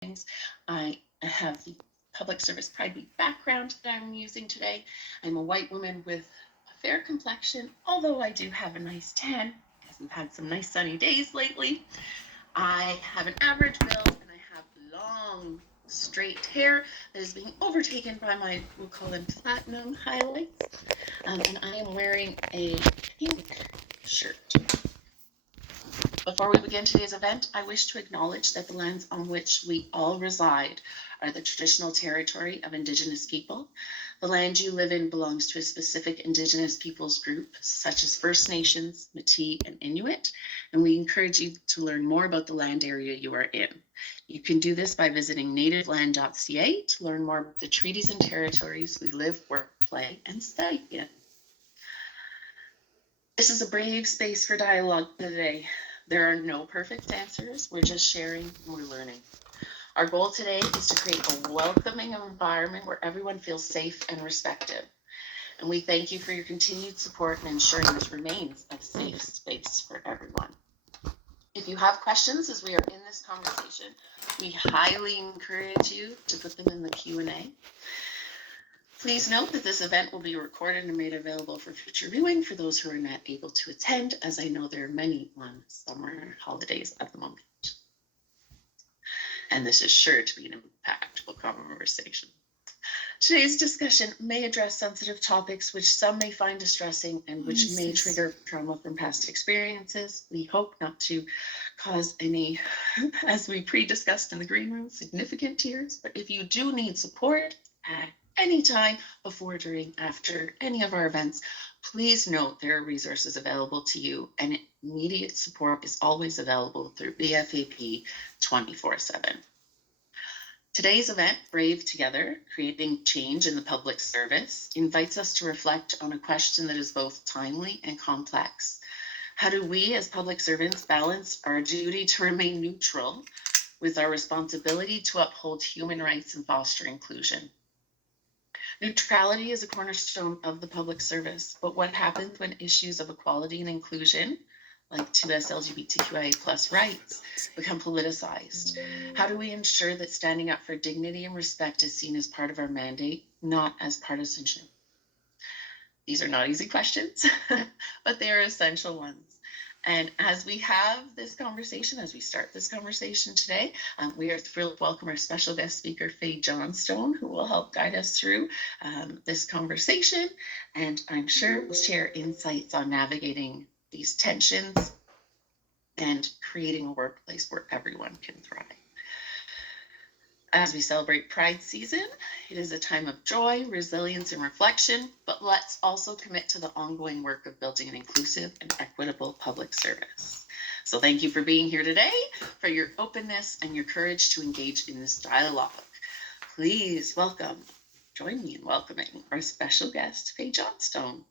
things. I have the Public Service Pride Week background that I'm using today. I'm a white woman with a fair complexion, although I do have a nice tan because we've had some nice sunny days lately. I have an average build and I have long, straight hair that is being overtaken by my, we'll call them platinum highlights. And I am wearing a pink shirt. Before we begin today's event, I wish to acknowledge that the lands on which we all reside are the traditional territory of Indigenous people. The land you live in belongs to a specific Indigenous peoples group, such as First Nations, Métis, and Inuit, and we encourage you to learn more about the land area you are in. You can do this by visiting nativeland.ca to learn more about the treaties and territories we live, work, play, and study in. This is a brave space for dialogue today. There are no perfect answers. We're just sharing and we're learning. Our goal today is to create a welcoming environment where everyone feels safe and respected. And we thank you for your continued support in ensuring this remains a safe space for everyone. If you have questions as we are in this conversation, we highly encourage you to put them in the Q&A. Please note that this event will be recorded and made available for future viewing for those who are not able to attend, as I know there are many on summer holidays at the moment. And this is sure to be an impactful conversation. Today's discussion may address sensitive topics which some may find distressing and which may trigger trauma from past experiences. We hope not to cause any, as we pre-discussed in the green room, significant tears. But if you do need support at any time before, during, after any of our events, please note there are resources available to you, and immediate support is always available through BFAP 24/7. Today's event, Brave Together, Creating Change in the Public Service, invites us to reflect on a question that is both timely and complex. How do we as public servants balance our duty to remain neutral with our responsibility to uphold human rights and foster inclusion? Neutrality is a cornerstone of the public service, but what happens when issues of equality and inclusion, like 2S LGBTQIA+ rights, become politicized? How do we ensure that standing up for dignity and respect is seen as part of our mandate, not as partisanship? These are not easy questions, but they are essential ones. And as we have this conversation, as we start this conversation today, we are thrilled to welcome our special guest speaker, Faye Johnstone, who will help guide us through this conversation. And I'm sure will share insights on navigating these tensions and creating a workplace where everyone can thrive. As we celebrate Pride season, it is a time of joy, resilience, and reflection, but let's also commit to the ongoing work of building an inclusive and equitable public service. So thank you for being here today, for your openness and your courage to engage in this dialogue. Please join me in welcoming our special guest, Faye Johnstone.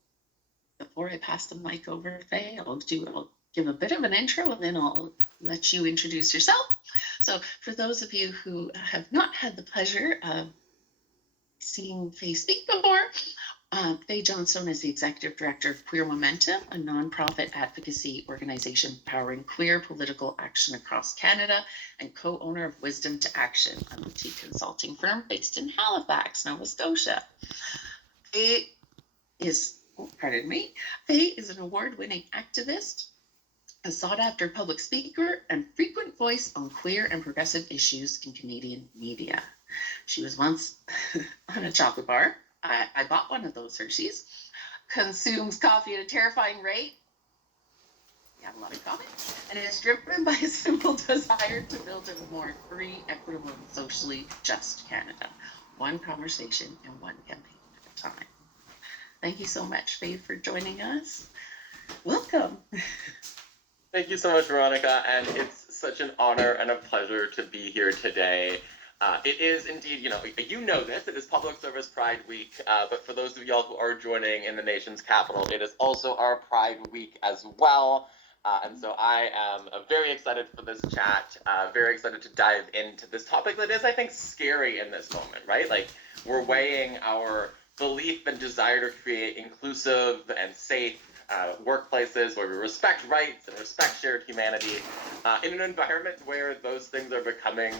Before I pass the mic over to Faye, I'll give a bit of an intro and then I'll let you introduce yourself. So for those of you who have not had the pleasure of seeing Faye speak before, Faye Johnstone is the Executive Director of Queer Momentum, a nonprofit advocacy organization powering queer political action across Canada, and co-owner of Wisdom to Action, a boutique consulting firm based in Halifax, Nova Scotia. Faye is an award-winning activist, a sought-after public speaker, and frequent voice on queer and progressive issues in Canadian media. She was once on a chocolate bar. I bought one of those Hershey's. Consumes coffee at a terrifying rate. We have a lot of coffee. And it is driven by a simple desire to build a more free, equitable, and socially just Canada. One conversation and one campaign at a time. Thank you so much, Faye, for joining us. Welcome. Thank you so much, Veronica, and it's such an honor and a pleasure to be here today. It is indeed, you know this, it is Public Service Pride Week, but for those of y'all who are joining in the nation's capital, it is also our Pride Week as well. And so I am very excited for this chat, very excited to dive into this topic that is, I think, scary in this moment, right? Like, we're weighing our belief and desire to create inclusive and safe workplaces where we respect rights and respect shared humanity, in an environment where those things are becoming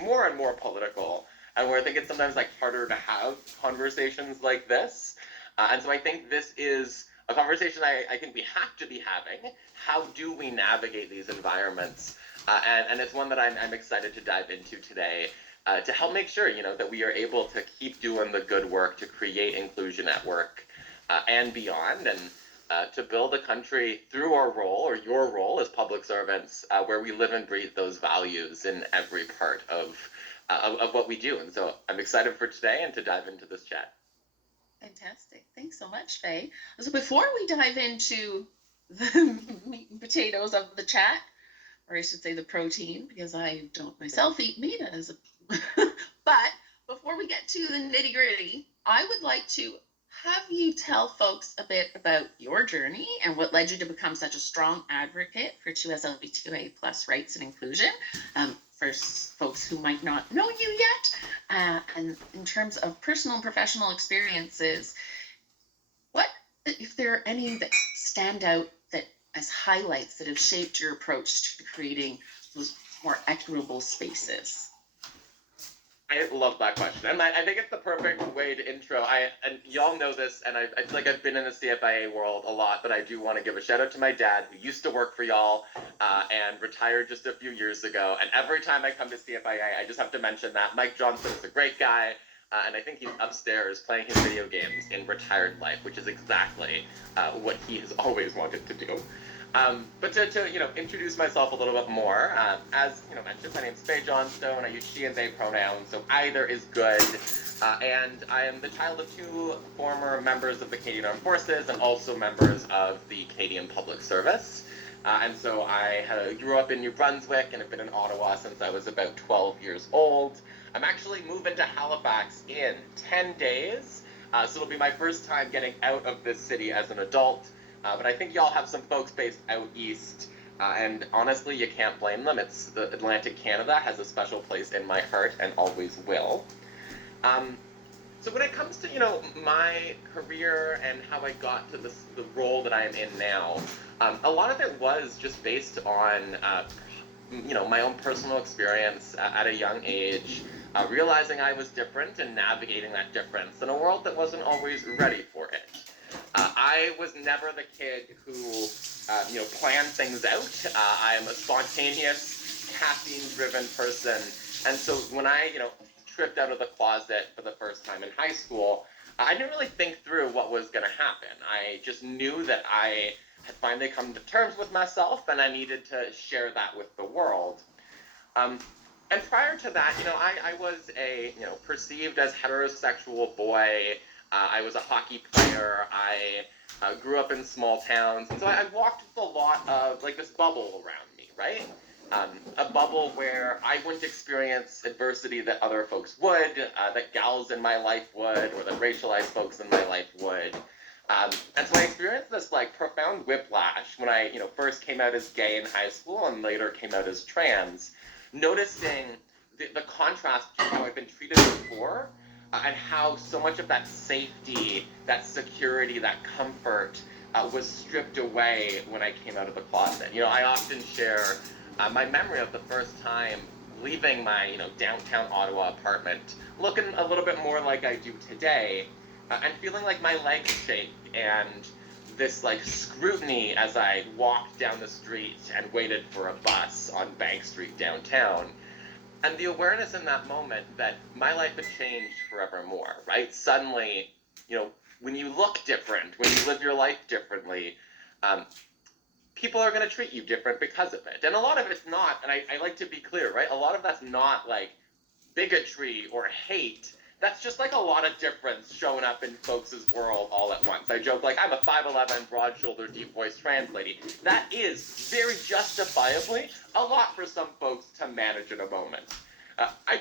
more and more political, and where I think it's sometimes like harder to have conversations like this. And so I think this is a conversation I think we have to be having. How do we navigate these environments? And it's one that I'm excited to dive into today, to help make sure, that we are able to keep doing the good work to create inclusion at work, and beyond, and to build a country through our role, or your role as public servants, where we live and breathe those values in every part of what we do. And so I'm excited for today and to dive into this chat. Fantastic. Thanks so much, Faye. So before we dive into the meat and potatoes of the chat, or I should say the protein, because I don't myself eat meat as a but before we get to the nitty gritty, I would like to have you tell folks a bit about your journey and what led you to become such a strong advocate for 2SLGBTQA plus rights and inclusion. For folks who might not know you yet, and in terms of personal and professional experiences, what, if there are any that stand out that as highlights that have shaped your approach to creating those more equitable spaces? I love that question, and I think it's the perfect way to intro. And y'all know this, and I feel like I've been in the CFIA world a lot, but I do want to give a shout out to my dad, who used to work for y'all, and retired just a few years ago. And every time I come to CFIA, I just have to mention that Mike Johnson is a great guy, and I think he's upstairs playing his video games in retired life, which is exactly what he has always wanted to do. But to introduce myself a little bit more, as mentioned, my name's Faye Johnstone. I use she and they pronouns, so either is good. And I am the child of two former members of the Canadian Armed Forces and also members of the Canadian Public Service. And so I grew up in New Brunswick and have been in Ottawa since I was about 12 years old. I'm actually moving to Halifax in 10 days, so it'll be my first time getting out of this city as an adult. But I think y'all have some folks based out east, and honestly, you can't blame them. It's the Atlantic Canada has a special place in my heart and always will. So when it comes to my career and how I got to the role that I am in now, a lot of it was just based on my own personal experience at a young age, realizing I was different and navigating that difference in a world that wasn't always ready for it. I was never the kid who, planned things out. I am a spontaneous, caffeine-driven person, and so when I, tripped out of the closet for the first time in high school, I didn't really think through what was going to happen. I just knew that I had finally come to terms with myself, and I needed to share that with the world. And prior to that, I was a, perceived as heterosexual boy. I was a hockey player. I grew up in small towns, and so I walked with a lot of this bubble around me, right? A bubble where I wouldn't experience adversity that other folks would, that gals in my life would, or that racialized folks in my life would. And so I experienced this profound whiplash when I first came out as gay in high school and later came out as trans, noticing the contrast between how I've been treated before, and how so much of that safety, that security, that comfort was stripped away when I came out of the closet. I often share my memory of the first time leaving my downtown Ottawa apartment, looking a little bit more like I do today, and feeling like my legs shake and this scrutiny as I walked down the street and waited for a bus on Bank Street downtown. And the awareness in that moment that my life had changed forevermore, right? Suddenly, when you look different, when you live your life differently, people are going to treat you different because of it. And a lot of it's not, and I like to be clear, right? A lot of that's not bigotry or hate. That's just a lot of difference showing up in folks' world all at once. I joke I'm a 5'11", broad-shouldered, deep-voiced trans lady. That is very justifiably a lot for some folks to manage in a moment. I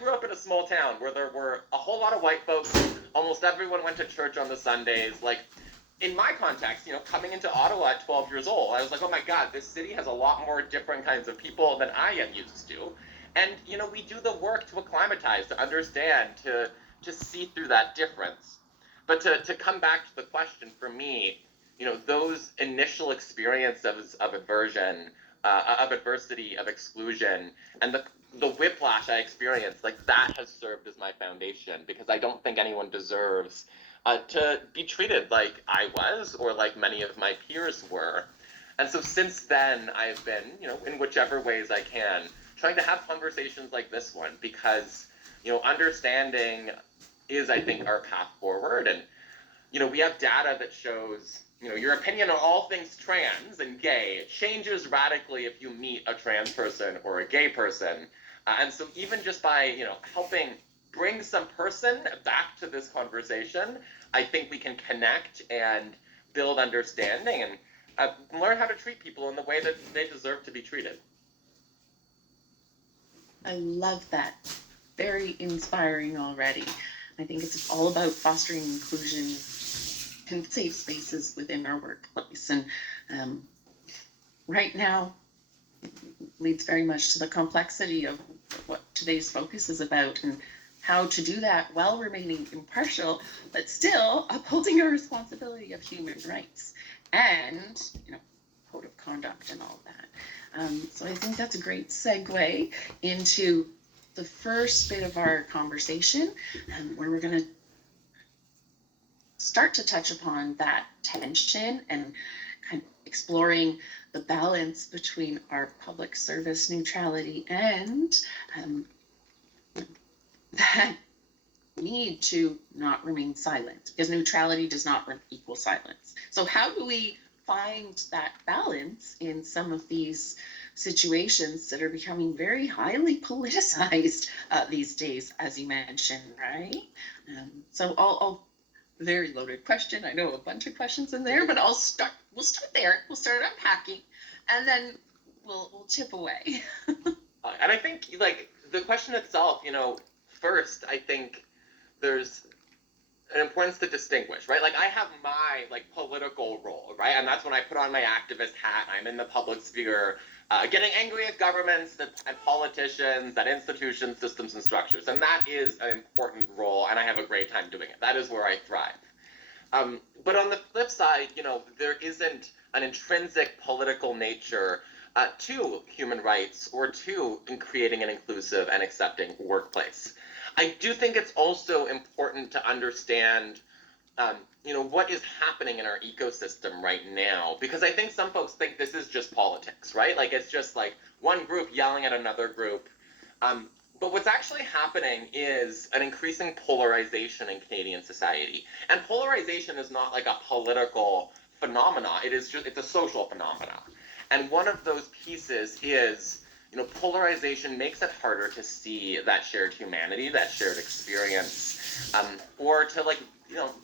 grew up in a small town where there were a whole lot of white folks. Almost everyone went to church on the Sundays. In my context, coming into Ottawa at 12 years old, I was oh my God, this city has a lot more different kinds of people than I am used to. And, we do the work to acclimatize, to understand, to see through that difference. But to come back to the question for me, those initial experiences of aversion, of adversity, of exclusion, and the whiplash I experienced, like that has served as my foundation, because I don't think anyone deserves to be treated like I was or like many of my peers were. And so since then, I've been, in whichever ways I can, trying to have conversations like this one, because, understanding is, I think, our path forward. And, we have data that shows, your opinion on all things trans and gay changes radically if you meet a trans person or a gay person. And so even just by, helping bring some person back to this conversation, I think we can connect and build understanding and learn how to treat people in the way that they deserve to be treated. I love that. Very inspiring already. I think it's all about fostering inclusion and safe spaces within our workplace. And right now, leads very much to the complexity of what today's focus is about and how to do that while remaining impartial, but still upholding our responsibility of human rights and, code of conduct and all that. So I think that's a great segue into the first bit of our conversation, where we're going to start to touch upon that tension and kind of exploring the balance between our public service neutrality and that need to not remain silent, because neutrality does not equal silence. So how do we find that balance in some of these situations that are becoming very highly politicized these days, as you mentioned, right? So I'll very loaded question. I know a bunch of questions in there, but we'll start there. We'll start unpacking, and then we'll chip away. And I think, like, the question itself, first, I think there's an importance to distinguish, right? Like, I have my, political role, right? And that's when I put on my activist hat. I'm in the public sphere, getting angry at governments, at politicians, at institutions, systems, and structures. And that is an important role, and I have a great time doing it. That is where I thrive. But on the flip side, there isn't an intrinsic political nature to human rights or to creating an inclusive and accepting workplace. I do think it's also important to understand, what is happening in our ecosystem right now, because I think some folks think this is just politics, right? Like, it's just like one group yelling at another group. But what's actually happening is an increasing polarization in Canadian society. And polarization is not like a political phenomena. It's a social phenomena. And one of those pieces is, polarization makes it harder to see that shared humanity, that shared experience, or to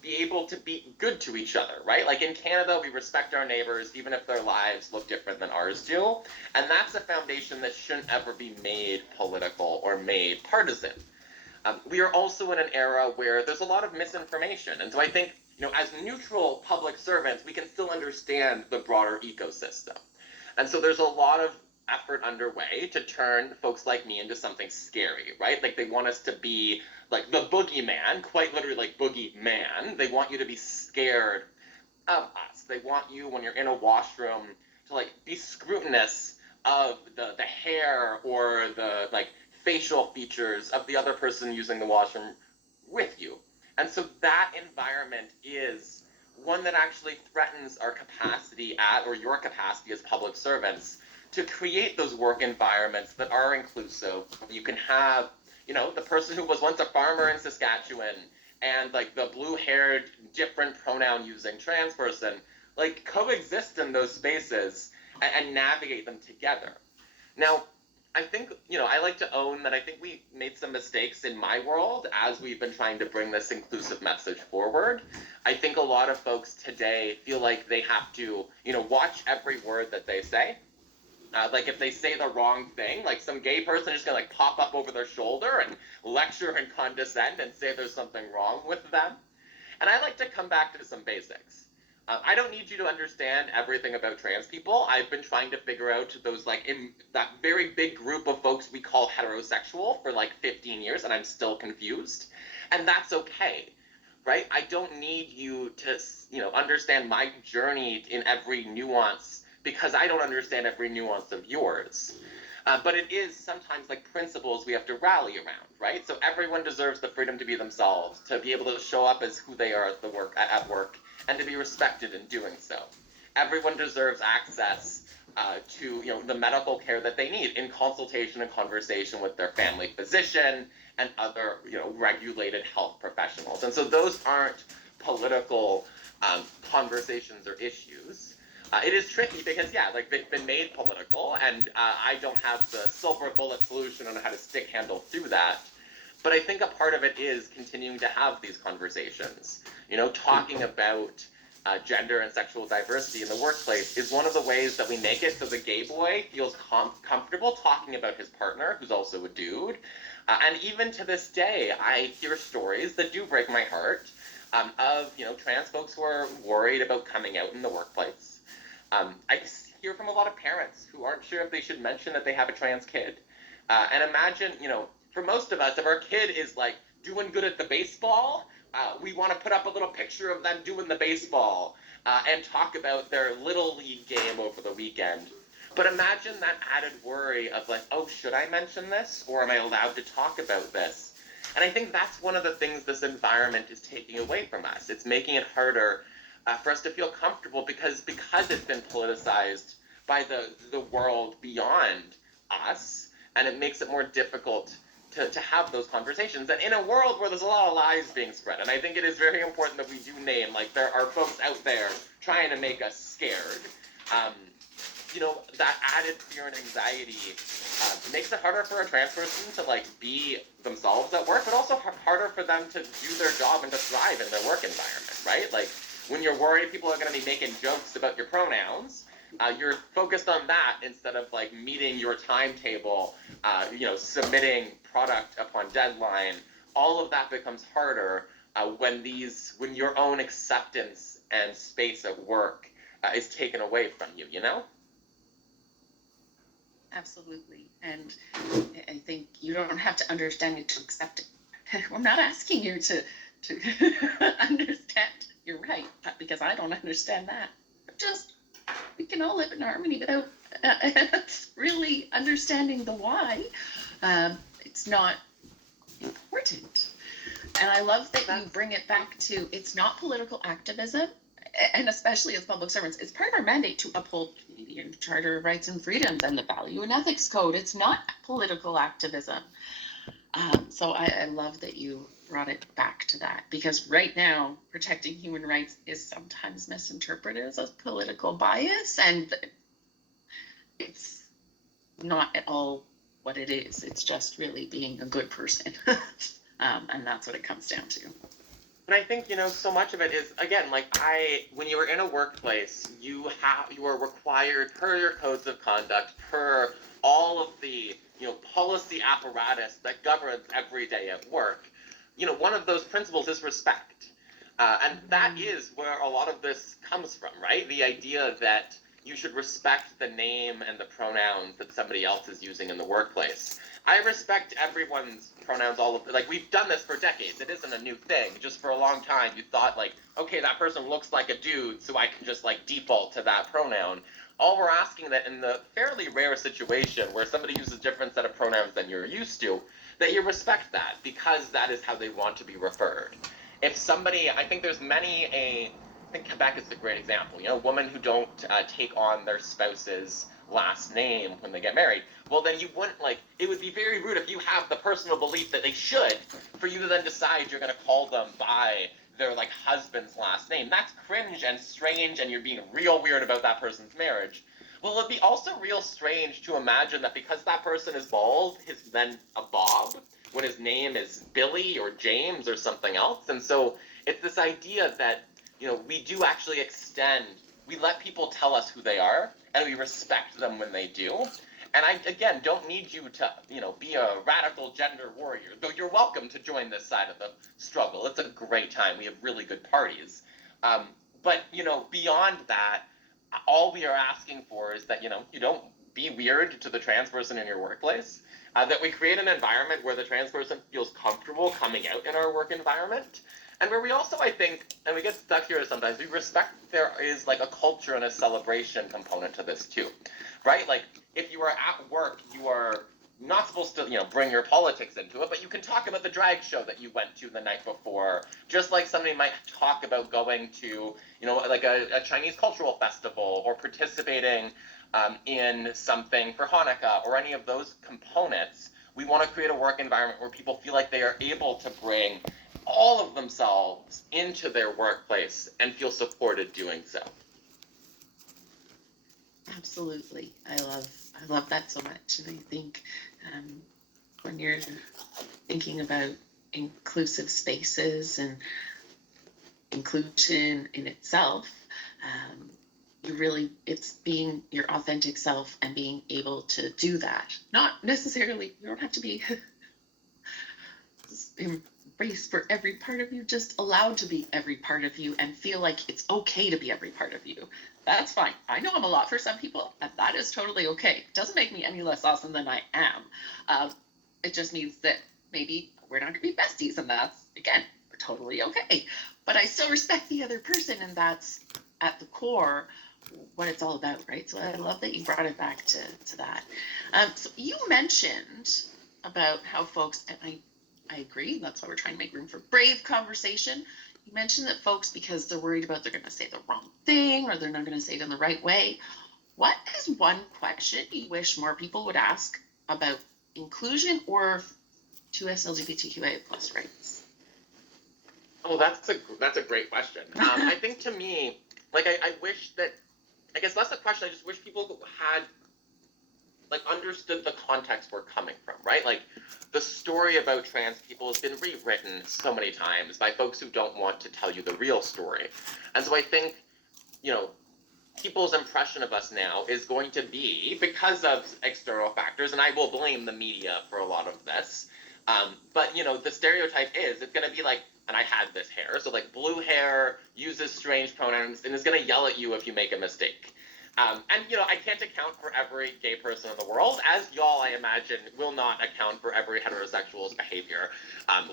be able to be good to each other, right? Like, in Canada, we respect our neighbors, even if their lives look different than ours do. And that's a foundation that shouldn't ever be made political or made partisan. We are also in an era where there's a lot of misinformation. And so I think, as neutral public servants, we can still understand the broader ecosystem. And so there's a lot of effort underway to turn folks like me into something scary, right? Like, they want us to be like the boogeyman, quite literally like boogeyman. They want you to be scared of us. They want you, when you're in a washroom, to be scrutinous of the hair or the facial features of the other person using the washroom with you. And so that environment is one that actually threatens our capacity or your capacity as public servants to create those work environments that are inclusive. You can have, the person who was once a farmer in Saskatchewan and the blue-haired, different pronoun-using trans person, coexist in those spaces and navigate them together. Now, I think, I like to own that I think we made some mistakes in my world as we've been trying to bring this inclusive message forward. I think a lot of folks today feel like they have to, watch every word that they say. If they say the wrong thing, some gay person is just gonna pop up over their shoulder and lecture and condescend and say there's something wrong with them. And I like to come back to some basics. I don't need you to understand everything about trans people. I've been trying to figure out those, in that very big group of folks we call heterosexual for 15 years, and I'm still confused. And that's okay. right? I don't need you to, understand my journey in every nuance because I don't understand every nuance of yours. But it is sometimes like principles we have to rally around, right? So everyone deserves the freedom to be themselves, to be able to show up as who they are at work, and to be respected in doing so. Everyone deserves access to the medical care that they need in consultation and conversation with their family physician and other regulated health professionals. And so those aren't political conversations or issues. It is tricky because, yeah, like they've been made political, and I don't have the silver bullet solution on how to stick handle through that. But I think a part of it is continuing to have these conversations. Talking about gender and sexual diversity in the workplace is one of the ways that we make it so the gay boy feels comfortable talking about his partner, who's also a dude. And even to this day, I hear stories that do break my heart of trans folks who are worried about coming out in the workplace. I hear from a lot of parents who aren't sure if they should mention that they have a trans kid. And imagine, for most of us, if our kid is like doing good at the baseball, we want to put up a little picture of them doing the baseball and talk about their little league game over the weekend. But imagine that added worry of like, oh, should I mention this, or am I allowed to talk about this? And I think that's one of the things this environment is taking away from us. It's making it harder for us to feel comfortable because it's been politicized by the world beyond us, and it makes it more difficult to have those conversations. And in a world where there's a lot of lies being spread, and I think it is very important that we do name, like, there are folks out there trying to make us scared. That added fear and anxiety makes it harder for a trans person to like be themselves at work, but also harder for them to do their job and to thrive in their work environment, right? Like, when you're worried people are going to be making jokes about your pronouns, you're focused on that instead of like meeting your timetable, submitting product upon deadline. All of that becomes harder when your own acceptance and space at work is taken away from you, Absolutely. And I think you don't have to understand it to accept it. We're not asking you to understand. You're right, because I don't understand that. But just, we can all live in harmony without really understanding the why. It's not important. And I love that you bring it back to, it's not political activism, and especially as public servants, it's part of our mandate to uphold Canadian Charter of Rights and Freedoms and the Value and Ethics Code. It's not political activism. So I love that you brought it back to that, because right now protecting human rights is sometimes misinterpreted as a political bias, and it's not at all what it is. It's just really being a good person. And that's what it comes down to. And I think, so much of it is, again, like when you are in a workplace, you are required per your codes of conduct, per all of the, policy apparatus that governs every day at work. One of those principles is respect. And that is where a lot of this comes from, right? The idea that you should respect the name and the pronouns that somebody else is using in the workplace. I respect everyone's pronouns, we've done this for decades. It isn't a new thing. Just for a long time, you thought like, okay, that person looks like a dude, so I can just like default to that pronoun. All we're asking that in the fairly rare situation where somebody uses a different set of pronouns than you're used to, that you respect that because that is how they want to be referred. If somebody, I think there's I think Quebec is a great example. Women who don't take on their spouse's last name when they get married. Well, then you wouldn't it would be very rude if you have the personal belief that they should, for you to then decide you're going to call them by their husband's last name. That's cringe and strange, and you're being real weird about that person's marriage. Well, it'd be also real strange to imagine that because that person is bald, he's then a Bob, when his name is Billy or James or something else. And so it's this idea that we do actually we let people tell us who they are, and we respect them when they do. And I, again, don't need you to, be a radical gender warrior, though you're welcome to join this side of the struggle. It's a great time. We have really good parties. But, beyond that, all we are asking for is that, you don't be weird to the trans person in your workplace, that we create an environment where the trans person feels comfortable coming out in our work environment, and where we also, I think, and we get stuck here sometimes, we respect there is like a culture and a celebration component to this too, right? Like, if you are at work, you are not supposed to, bring your politics into it, but you can talk about the drag show that you went to the night before, just like somebody might talk about going to, like a Chinese cultural festival or participating in something for Hanukkah or any of those components. We want to create a work environment where people feel like they are able to bring all of themselves into their workplace and feel supported doing so. Absolutely. I love that so much. And I think when you're thinking about inclusive spaces and inclusion in itself, it's being your authentic self and being able to do that. Not necessarily, you don't have to be embraced for every part of you, just allowed to be every part of you and feel like it's okay to be every part of you. That's fine. I know I'm a lot for some people, and that is totally okay. It doesn't make me any less awesome than I am. It just means that maybe we're not going to be besties, and that's, again, totally okay. But I still respect the other person, and that's at the core what it's all about, right? So I love that you brought it back to that. So you mentioned about how folks, and I agree, that's why we're trying to make room for brave conversation. You mentioned that folks, because they're worried about they're going to say the wrong thing or they're not going to say it in the right way. What is one question you wish more people would ask about inclusion or to LGBTQIA plus rights? Oh, that's a great question. I think to me, like I wish that, I guess that's the question. I just wish people had understood the context we're coming from, right? Like, the story about trans people has been rewritten so many times by folks who don't want to tell you the real story. And so I think, people's impression of us now is going to be because of external factors, and I will blame the media for a lot of this. But, the stereotype is it's going to be like, and I had this hair, so like blue hair, uses strange pronouns, and is going to yell at you if you make a mistake. And, I can't account for every gay person in the world, as y'all, I imagine, will not account for every heterosexual's behavior.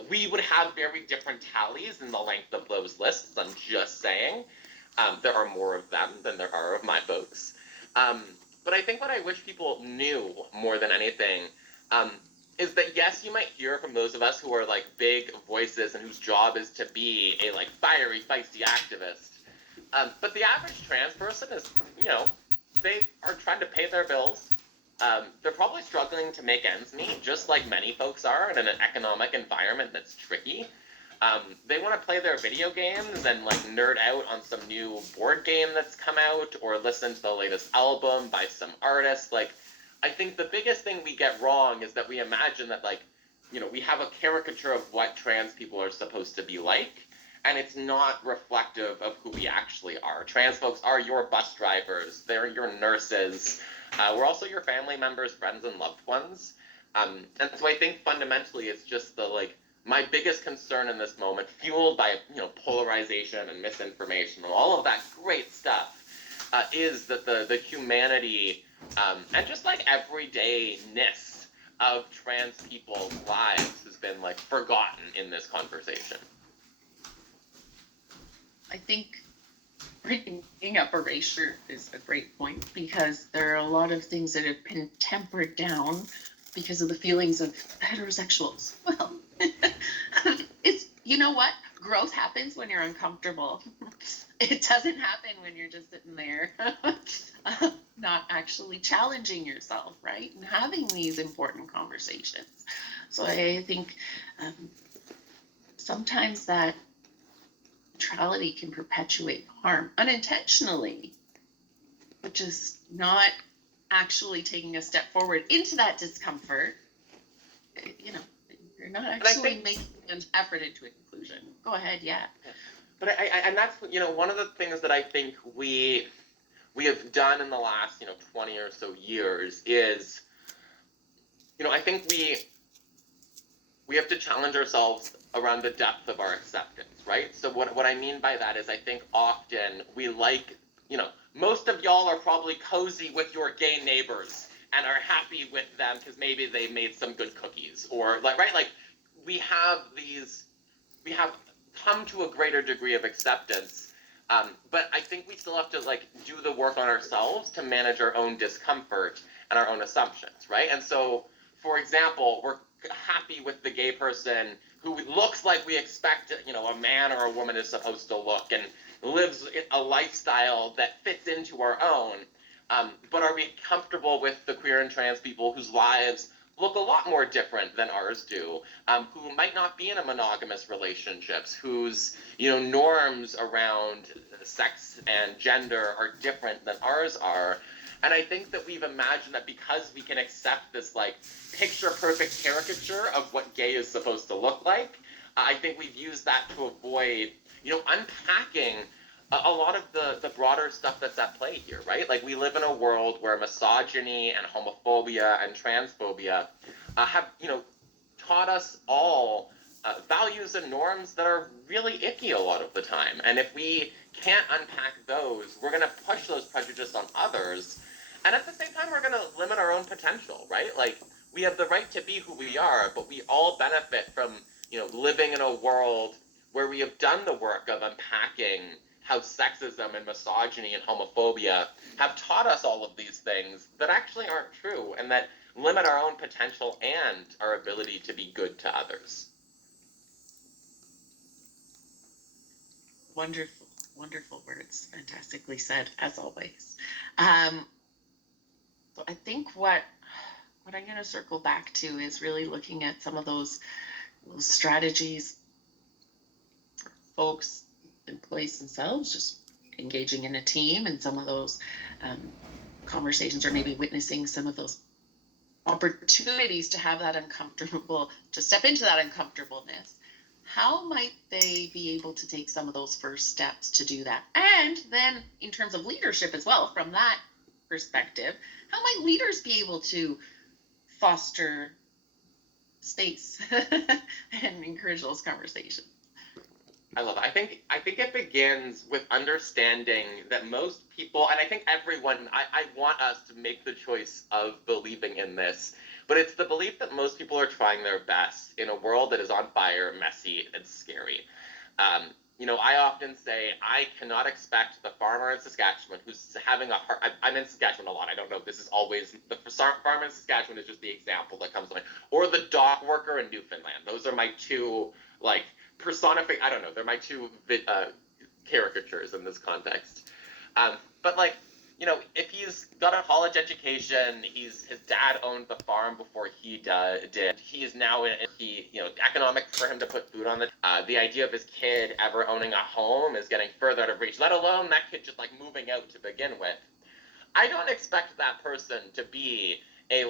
We would have very different tallies in the length of those lists, I'm just saying. There are more of them than there are of my folks. But I think what I wish people knew more than anything is that, yes, you might hear from those of us who are, big voices and whose job is to be a, fiery, feisty activist. But the average trans person is, they are trying to pay their bills. They're probably struggling to make ends meet, just like many folks are in an economic environment that's tricky. They want to play their video games and, nerd out on some new board game that's come out or listen to the latest album by some artist. I think the biggest thing we get wrong is that we imagine that, we have a caricature of what trans people are supposed to be like. And it's not reflective of who we actually are. Trans folks are your bus drivers. They're your nurses. We're also your family members, friends, and loved ones. And so I think fundamentally it's just my biggest concern in this moment, fueled by, polarization and misinformation and all of that great stuff, is that the humanity and just everydayness of trans people's lives has been forgotten in this conversation. I think bringing up erasure is a great point, because there are a lot of things that have been tempered down because of the feelings of heterosexuals. Well, it's, you know what? Growth happens when you're uncomfortable. It doesn't happen when you're just sitting there, not actually challenging yourself, right? And having these important conversations. So I think sometimes that neutrality can perpetuate harm unintentionally, which is not actually taking a step forward into that discomfort. You're not actually making an effort into inclusion. Go ahead, yeah. But and that's one of the things that I think we have done in the last 20 or so years is I think we have to challenge ourselves around the depth of our acceptance, right? So what I mean by that is I think often we most of y'all are probably cozy with your gay neighbors and are happy with them because maybe they made some good cookies, or like, right, like we have come to a greater degree of acceptance. But I think we still have to like do the work on ourselves to manage our own discomfort and our own assumptions, right? And so, for example, we're happy with the gay person who looks like we expect, a man or a woman is supposed to look, and lives a lifestyle that fits into our own. But are we comfortable with the queer and trans people whose lives look a lot more different than ours do, who might not be in a monogamous relationships, whose norms around sex and gender are different than ours are? And I think that we've imagined that because we can accept this like picture perfect caricature of what gay is supposed to look like, I think we've used that to avoid unpacking a lot of the broader stuff that's at play here, right? Like we live in a world where misogyny and homophobia and transphobia have, taught us all values and norms that are really icky a lot of the time. And if we can't unpack those, we're going to push those prejudices on others. And at the same time, we're going to limit our own potential, right? Like we have the right to be who we are, but we all benefit from, living in a world where we have done the work of unpacking how sexism and misogyny and homophobia have taught us all of these things that actually aren't true and that limit our own potential and our ability to be good to others. Wonderful, wonderful words. Fantastically said, as always. So I think what I'm going to circle back to is really looking at some of those strategies for folks, employees themselves, just engaging in a team, and some of those conversations, or maybe witnessing some of those opportunities to have that to step into that uncomfortableness. How might they be able to take some of those first steps to do that? And then in terms of leadership as well, from that perspective, how might leaders be able to foster space and encourage those conversations? I love it. I think it begins with understanding that most people, and I think everyone, I want us to make the choice of believing in this, but it's the belief that most people are trying their best in a world that is on fire, messy, and scary. I often say I cannot expect the farmer in Saskatchewan who's having a hard. I'm in Saskatchewan a lot. I don't know if this is always the farmer in Saskatchewan is just the example that comes to mind, or the dock worker in Newfoundland. Those are my two like personific. I don't know. They're my two caricatures in this context. But like, if he's got a college education, his dad owned the farm before he did. He is now economic for him to put food on the idea of his kid ever owning a home is getting further out of reach, let alone that kid just like moving out to begin with. I don't expect that person to be a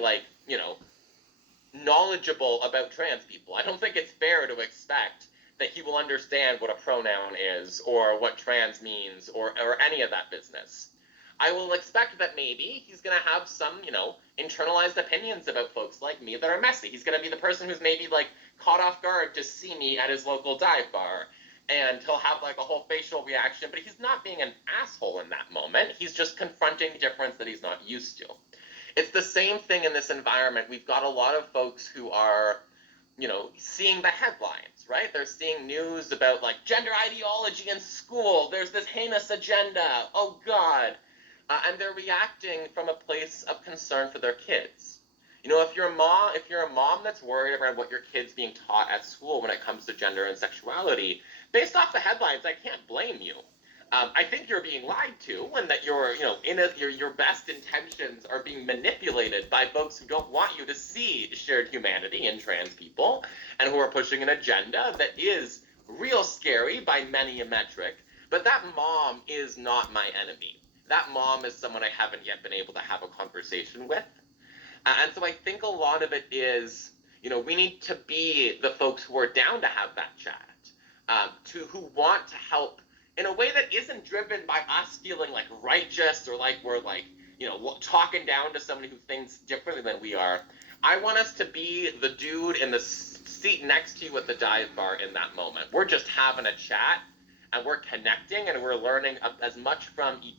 knowledgeable about trans people. I don't think it's fair to expect that he will understand what a pronoun is or what trans means or any of that business. I will expect that maybe he's going to have some, internalized opinions about folks like me that are messy. He's going to be the person who's maybe like caught off guard to see me at his local dive bar, and he'll have like a whole facial reaction, but he's not being an asshole in that moment. He's just confronting difference that he's not used to. It's the same thing in this environment. We've got a lot of folks who are, seeing the headlines, right? They're seeing news about like gender ideology in school. There's this heinous agenda. Oh God. And they're reacting from a place of concern for their kids. If you're a mom that's worried about what your kid's being taught at school when it comes to gender and sexuality, based off the headlines, I can't blame you. I think you're being lied to, and that your best intentions are being manipulated by folks who don't want you to see shared humanity in trans people, and who are pushing an agenda that is real scary by many a metric. But that mom is not my enemy. That mom is someone I haven't yet been able to have a conversation with. And so I think a lot of it is, we need to be the folks who are down to have that chat, who want to help in a way that isn't driven by us feeling like righteous or like we're like, talking down to somebody who thinks differently than we are. I want us to be the dude in the seat next to you at the dive bar in that moment. We're just having a chat, and we're connecting, and we're learning as much from each,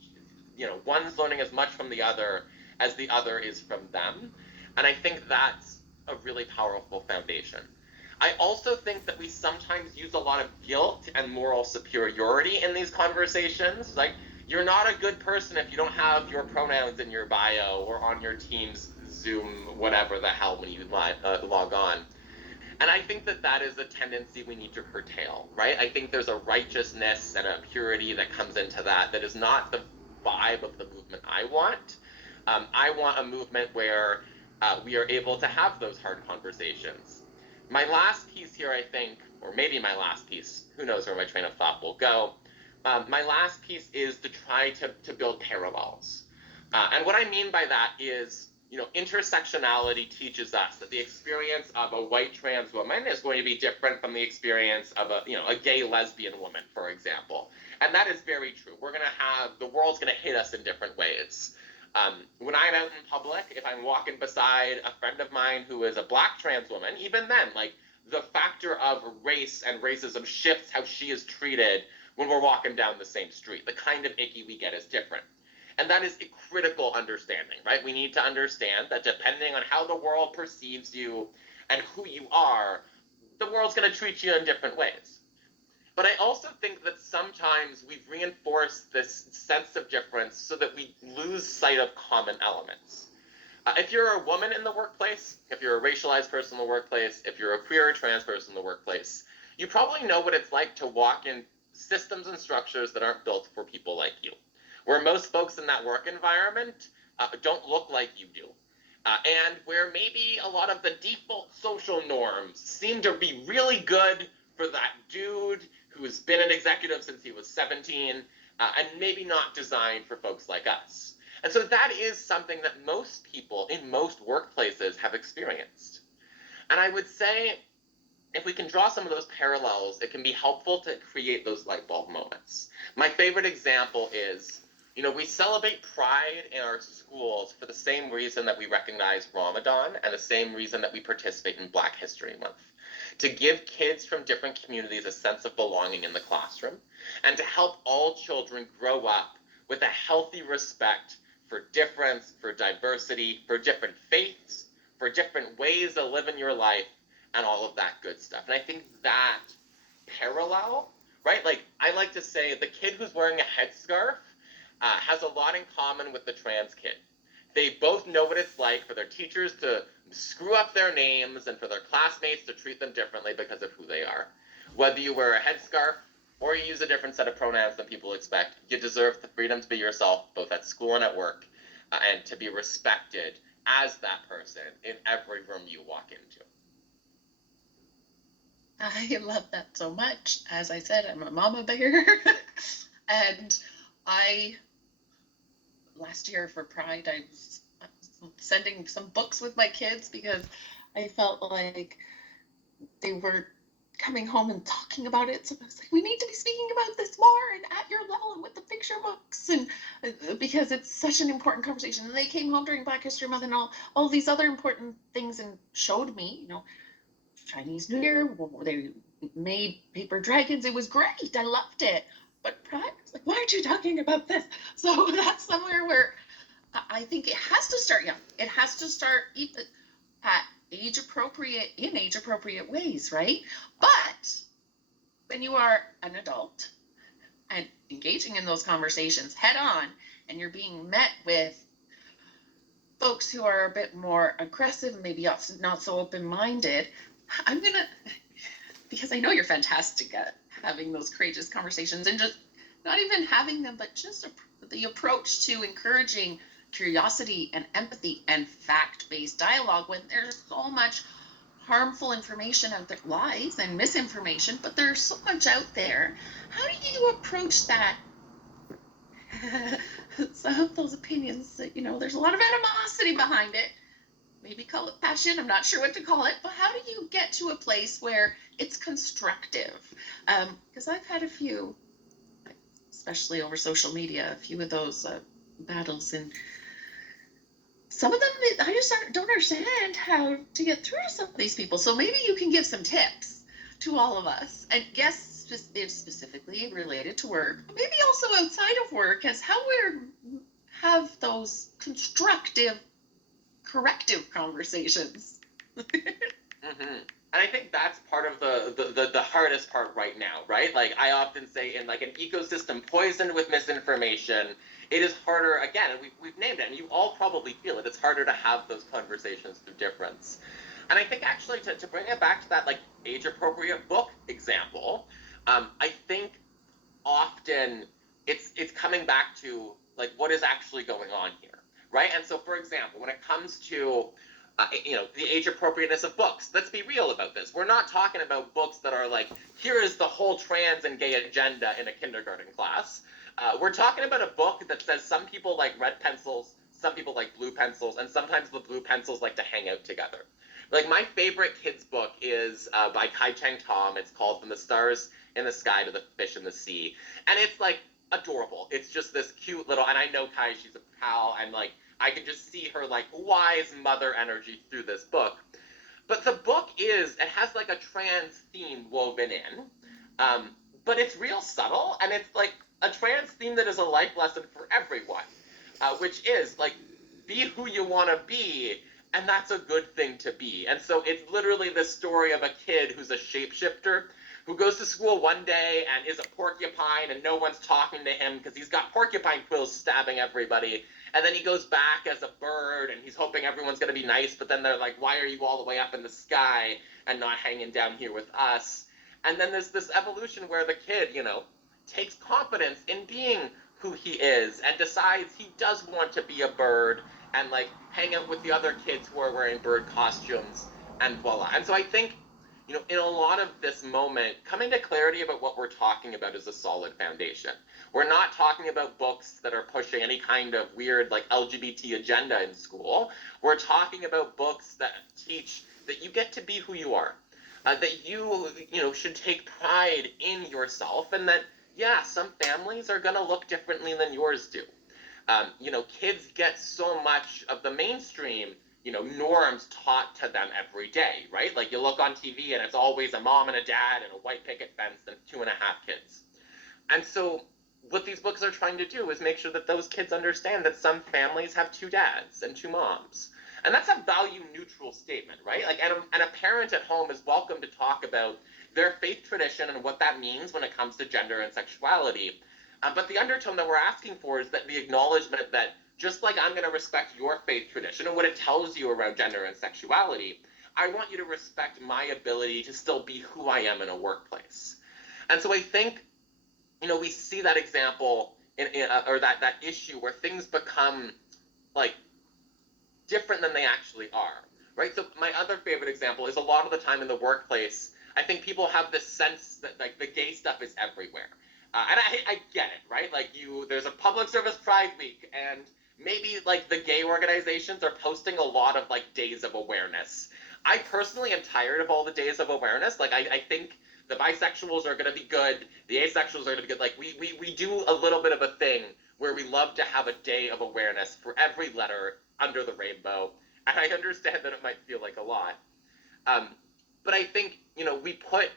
one's learning as much from the other as the other is from them. And I think that's a really powerful foundation. I also think that we sometimes use a lot of guilt and moral superiority in these conversations. Like, you're not a good person if you don't have your pronouns in your bio or on your team's Zoom, whatever the hell, when you log on. And I think that that is a tendency we need to curtail, right? I think there's a righteousness and a purity that comes into that is not the vibe of the movement I want. I want a movement where we are able to have those hard conversations. My last piece here, I think, or maybe my last piece, who knows where my train of thought will go. My last piece is to try to build parallels. And what I mean by that is, intersectionality teaches us that the experience of a white trans woman is going to be different from the experience of a gay lesbian woman, for example. And that is very true. The world's going to hit us in different ways. When I'm out in public, if I'm walking beside a friend of mine who is a black trans woman, even then, like, the factor of race and racism shifts how she is treated when we're walking down the same street. The kind of icky we get is different. And that is a critical understanding, right? We need to understand that depending on how the world perceives you and who you are, the world's going to treat you in different ways. But I also think that sometimes we've reinforced this sense of difference so that we lose sight of common elements. If you're a woman in the workplace, if you're a racialized person in the workplace, if you're a queer or trans person in the workplace, you probably know what it's like to walk in systems and structures that aren't built for people like you, where most folks in that work environment don't look like you do, and where maybe a lot of the default social norms seem to be really good for that dude who's been an executive since he was 17, and maybe not designed for folks like us. And so that is something that most people in most workplaces have experienced. And I would say, if we can draw some of those parallels, it can be helpful to create those light bulb moments. My favorite example is, we celebrate Pride in our schools for the same reason that we recognize Ramadan and the same reason that we participate in Black History Month. To give kids from different communities a sense of belonging in the classroom, and to help all children grow up with a healthy respect for difference, for diversity, for different faiths, for different ways to live in your life, and all of that good stuff. And I think that parallel, right? Like, I like to say the kid who's wearing a headscarf has a lot in common with the trans kid. They both know what it's like for their teachers to screw up their names and for their classmates to treat them differently because of who they are. Whether you wear a headscarf or you use a different set of pronouns than people expect, you deserve the freedom to be yourself, both at school and at work, and to be respected as that person in every room you walk into. I love that so much. As I said, I'm a mama bear. And last year for Pride, I was sending some books with my kids because I felt like they were coming home and talking about it. So I was like, we need to be speaking about this more and at your level and with the picture books, and because it's such an important conversation. And they came home during Black History Month and all these other important things and showed me, Chinese New Year, they made paper dragons. It was great. I loved it. But Pride was like, why aren't you talking about this? So that's somewhere where I think it has to start young. It has to start at age appropriate ways, right? But when you are an adult and engaging in those conversations head on, and you're being met with folks who are a bit more aggressive, maybe not so open-minded, because I know you're fantastic at having those courageous conversations, and just not even having them, but just the approach to encouraging curiosity and empathy and fact-based dialogue when there's so much harmful information out there, lies and misinformation, but there's so much out there. How do you approach that? Some of those opinions that, there's a lot of animosity behind it. Maybe call it passion. I'm not sure what to call it, but how do you get to a place where it's constructive? Because I've had a few, especially over social media, a few of those battles, and some of them I just don't understand how to get through to some of these people. So maybe you can give some tips to all of us, and guess specifically related to work, maybe also outside of work, as how have those constructive, corrective conversations. And I think that's part of the hardest part right now, right? Like I often say, in like an ecosystem poisoned with misinformation, it is harder, again, and we've named it, and you all probably feel it, it's harder to have those conversations through difference. And I think actually to bring it back to that like age-appropriate book example, I think often it's coming back to like what is actually going on here, right? And so, for example, when it comes to the age appropriateness of books, let's be real about this. We're not talking about books that are like, here is the whole trans and gay agenda in a kindergarten class. We're talking about a book that says some people like red pencils, some people like blue pencils, and sometimes the blue pencils like to hang out together. Like my favorite kids book is by Kai Chang Tom. It's called From the Stars in the Sky to the Fish in the Sea, and it's like adorable. It's just this cute little, and I know Kai, she's a pal, and like I can just see her like wise mother energy through this book. But the book it has like a trans theme woven in, but it's real subtle, and it's like a trans theme that is a life lesson for everyone, which is like be who you want to be, and that's a good thing to be. And so it's literally the story of a kid who's a shapeshifter who goes to school one day and is a porcupine and no one's talking to him because he's got porcupine quills stabbing everybody. And then he goes back as a bird and he's hoping everyone's going to be nice, but then they're like, why are you all the way up in the sky and not hanging down here with us? And then there's this evolution where the kid, takes confidence in being who he is and decides he does want to be a bird and like hang out with the other kids who are wearing bird costumes, and voila. And so I think, in a lot of this moment, coming to clarity about what we're talking about is a solid foundation. We're not talking about books that are pushing any kind of weird like LGBT agenda in school. We're talking about books that teach that you get to be who you are, that you should take pride in yourself, and that some families are going to look differently than yours do. Kids get so much of the mainstream, norms taught to them every day, right? Like you look on TV and it's always a mom and a dad and a white picket fence and 2.5 kids. And so what these books are trying to do is make sure that those kids understand that some families have 2 dads and 2 moms. And that's a value neutral statement, right? Like, and a parent at home is welcome to talk about their faith tradition and what that means when it comes to gender and sexuality. But the undertone that we're asking for is that the acknowledgement that just like I'm going to respect your faith tradition and what it tells you around gender and sexuality, I want you to respect my ability to still be who I am in a workplace. And so I think, we see that example or that issue where things become like different than they actually are, right? So my other favorite example is a lot of the time in the workplace, I think people have this sense that like the gay stuff is everywhere. And I get it, right? Like there's a public service pride week, and maybe like the gay organizations are posting a lot of like days of awareness. I personally am tired of all the days of awareness. Like I think the bisexuals are going to be good, the asexuals are going to be good. Like we do a little bit of a thing where we love to have a day of awareness for every letter under the rainbow. And I understand that it might feel like a lot. But I think, we put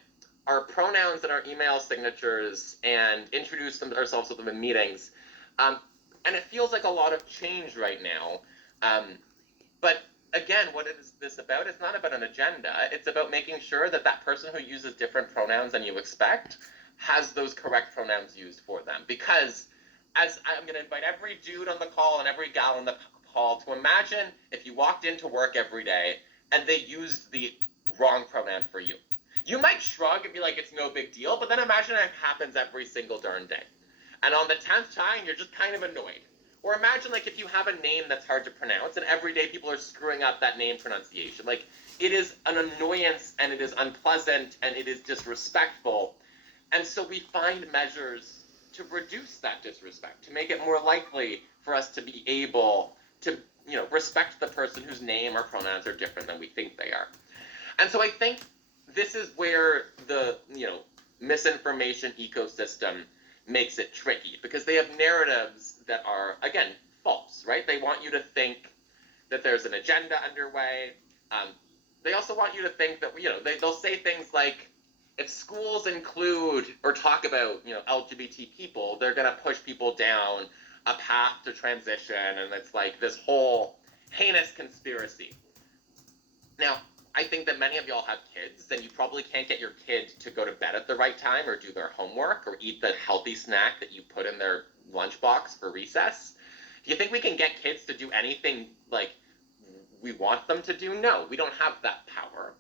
our pronouns in our email signatures and introduce ourselves to them in meetings. And it feels like a lot of change right now. But again, what is this about? It's not about an agenda. It's about making sure that that person who uses different pronouns than you expect has those correct pronouns used for them. Because as I'm going to invite every dude on the call and every gal on the call to imagine if you walked into work every day and they used the wrong pronoun for you. You might shrug and be like, it's no big deal, but then imagine it happens every single darn day. And on the 10th time, you're just kind of annoyed. Or imagine like if you have a name that's hard to pronounce and every day people are screwing up that name pronunciation. Like it is an annoyance and it is unpleasant and it is disrespectful. And so we find measures to reduce that disrespect, to make it more likely for us to be able to, respect the person whose name or pronouns are different than we think they are. And so I think this is where the, misinformation ecosystem makes it tricky, because they have narratives that are, again, false, right? They want you to think that there's an agenda underway. They also want you to think that, they'll say things like, if schools include or talk about, LGBT people, they're going to push people down a path to transition, and it's like this whole heinous conspiracy. Now, I think that many of y'all have kids, and you probably can't get your kid to go to bed at the right time or do their homework or eat the healthy snack that you put in their lunchbox for recess. Do you think we can get kids to do anything like we want them to do? No, we don't have that power.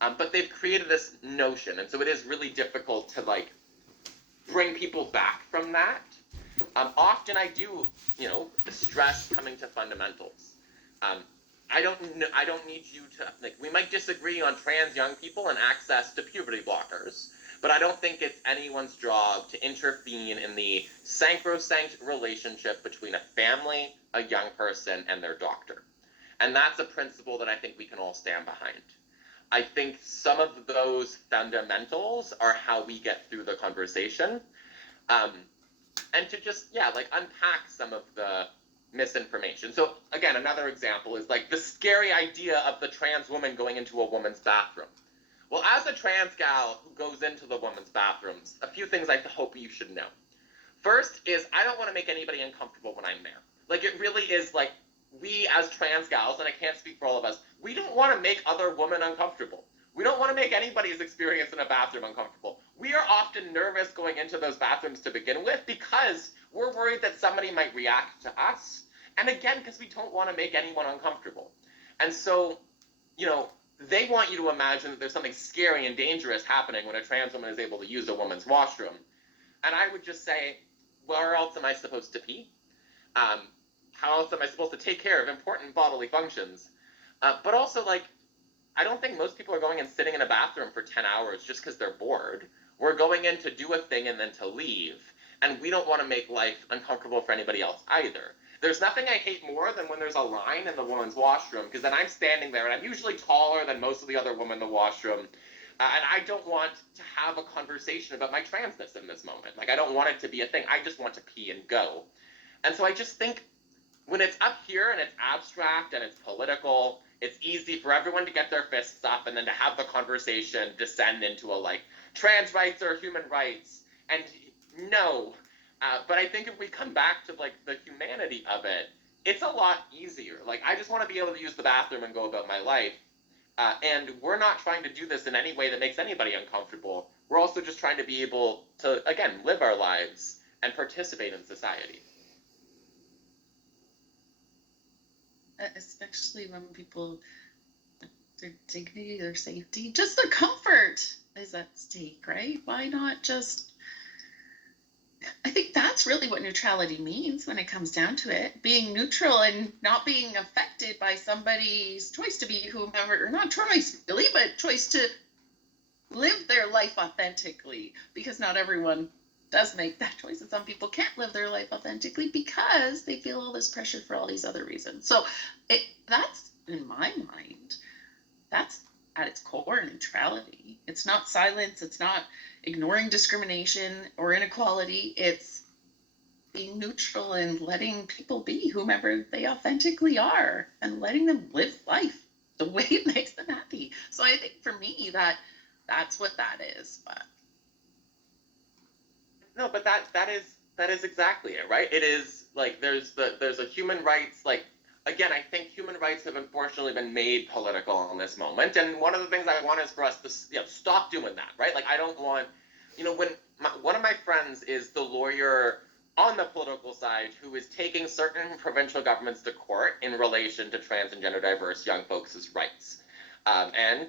But they've created this notion, and so it is really difficult to like bring people back from that. Often I do, stress coming to fundamentals. I don't need you to, like, we might disagree on trans young people and access to puberty blockers, but I don't think it's anyone's job to intervene in the sacrosanct relationship between a family, a young person, and their doctor. And that's a principle that I think we can all stand behind. I think some of those fundamentals are how we get through the conversation. And to just, unpack some of the misinformation. So again, another example is like the scary idea of the trans woman going into a woman's bathroom. Well, as a trans gal who goes into the woman's bathrooms, a few things I hope you should know. First is I don't want to make anybody uncomfortable when I'm there. Like, it really is like, we as trans gals, and I can't speak for all of us, we don't want to make other women uncomfortable. We don't want to make anybody's experience in a bathroom uncomfortable. We are often nervous going into those bathrooms to begin with because we're worried that somebody might react to us. And again, because we don't want to make anyone uncomfortable. And so, they want you to imagine that there's something scary and dangerous happening when a trans woman is able to use a woman's washroom. And I would just say, where else am I supposed to pee? How else am I supposed to take care of important bodily functions? But also, I don't think most people are going and sitting in a bathroom for 10 hours just because they're bored. We're going in to do a thing and then to leave. And we don't want to make life uncomfortable for anybody else either. There's nothing I hate more than when there's a line in the woman's washroom, because then I'm standing there, and I'm usually taller than most of the other women in the washroom, and I don't want to have a conversation about my transness in this moment. Like, I don't want it to be a thing. I just want to pee and go. And so I just think when it's up here and it's abstract and it's political, it's easy for everyone to get their fists up and then to have the conversation descend into trans rights or human rights. And no. But I think if we come back to the humanity of it, it's a lot easier. I just want to be able to use the bathroom and go about my life. And we're not trying to do this in any way that makes anybody uncomfortable. We're also just trying to be able to, again, live our lives and participate in society. Especially when people, their dignity, their safety, just their comfort is at stake, right? Why not just... I think that's really what neutrality means when it comes down to it. Being neutral and not being affected by somebody's choice to be whomever, or not choice really, but choice to live their life authentically, because not everyone does make that choice, and some people can't live their life authentically because they feel all this pressure for all these other reasons. So that's, in my mind, that's at its core neutrality. It's not silence, it's not ignoring discrimination or inequality. It's being neutral and letting people be whomever they authentically are and letting them live life the way it makes them happy. So I think for me that's what that is. But no, but that is exactly it, right? It is there's a human rights, again, I think human rights have unfortunately been made political in this moment, and one of the things I want is for us to stop doing that, right? I don't want, when one of my friends is the lawyer on the political side who is taking certain provincial governments to court in relation to trans and gender diverse young folks' rights. And,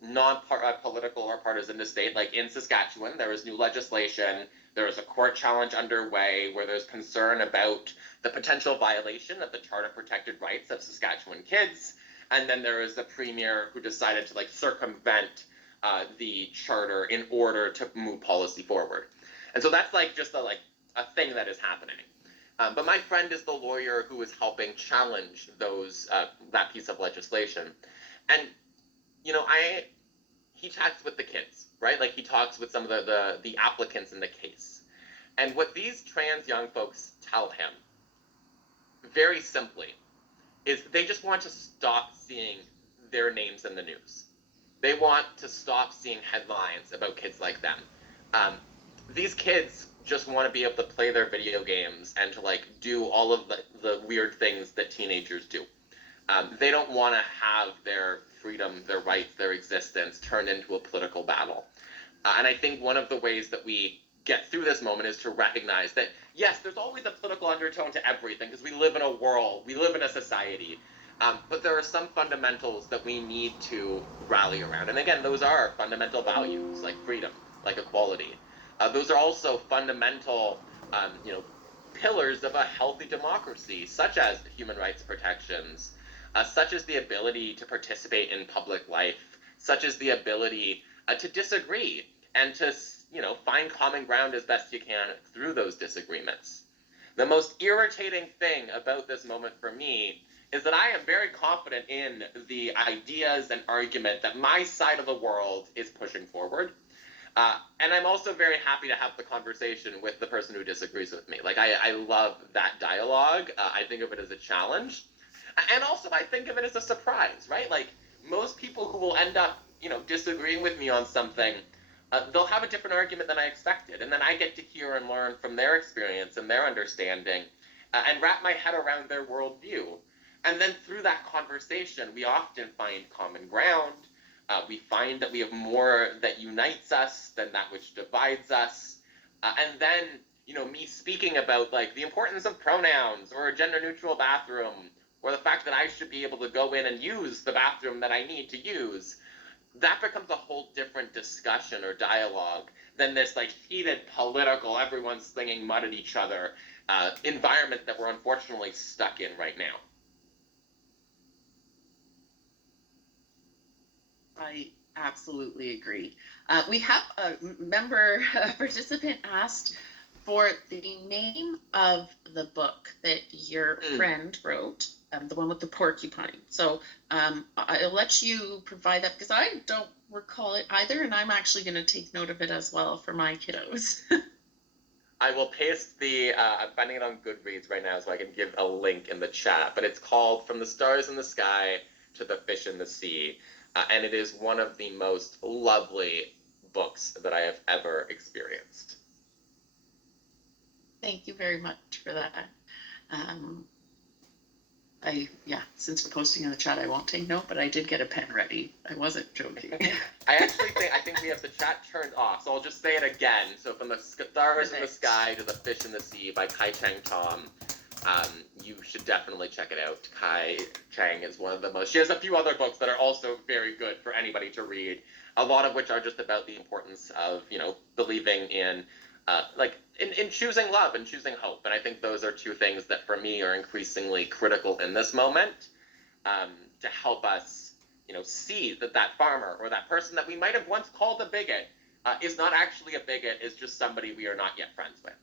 non-political or partisan to state, in Saskatchewan, there is new legislation, there is a court challenge underway where there's concern about the potential violation of the Charter Protected Rights of Saskatchewan kids, and then there is the premier who decided to circumvent the charter in order to move policy forward. And so that's just a thing that is happening. But my friend is the lawyer who is helping challenge that piece of legislation. And he talks with the kids, right? He talks with some of the applicants in the case. And what these trans young folks tell him, very simply, is they just want to stop seeing their names in the news. They want to stop seeing headlines about kids like them. These kids just want to be able to play their video games and to like do all of the weird things that teenagers do. They don't want to have their freedom, their rights, their existence turned into a political battle. And I think one of the ways that we get through this moment is to recognize that, yes, there's always a political undertone to everything because we live in a world, we live in a society. But there are some fundamentals that we need to rally around. And again, those are fundamental values like freedom, like equality. Those are also fundamental, pillars of a healthy democracy, such as human rights protections, such as the ability to participate in public life, such as the ability to disagree and to, find common ground as best you can through those disagreements. The most irritating thing about this moment for me is that I am very confident in the ideas and argument that my side of the world is pushing forward. And I'm also very happy to have the conversation with the person who disagrees with me. Like, I love that dialogue. I think of it as a challenge. And also, I think of it as a surprise, right? Like, most people who will end up, disagreeing with me on something, they'll have a different argument than I expected. And then I get to hear and learn from their experience and their understanding and wrap my head around their worldview. And then through that conversation, we often find common ground. We find that we have more that unites us than that which divides us. And then, me speaking about like the importance of pronouns or a gender neutral bathroom or the fact that I should be able to go in and use the bathroom that I need to use, that becomes a whole different discussion or dialogue than this like heated political, everyone's slinging mud at each other environment that we're unfortunately stuck in right now. I absolutely agree. We have a participant asked for the name of the book that your friend wrote, the one with the porcupine. So I'll let you provide that because I don't recall it either, and I'm actually going to take note of it as well for my kiddos. I will paste I'm finding it on Goodreads right now so I can give a link in the chat, but it's called From the Stars in the Sky to the Fish in the Sea. And it is one of the most lovely books that I have ever experienced. Thank you very much for that. Since we're posting in the chat, I won't take note, but I did get a pen ready. I wasn't joking. I think we have the chat turned off, so I'll just say it again. So From the Stars in the Sky to the Fish in the Sea by Kai Chang Tom. You should definitely check it out. Kai Chang is one of the most. She has a few other books that are also very good for anybody to read. A lot of which are just about the importance of believing in in choosing love and choosing hope. And I think those are two things that for me are increasingly critical in this moment to help us see that farmer or that person that we might have once called a bigot is not actually a bigot, is just somebody we are not yet friends with.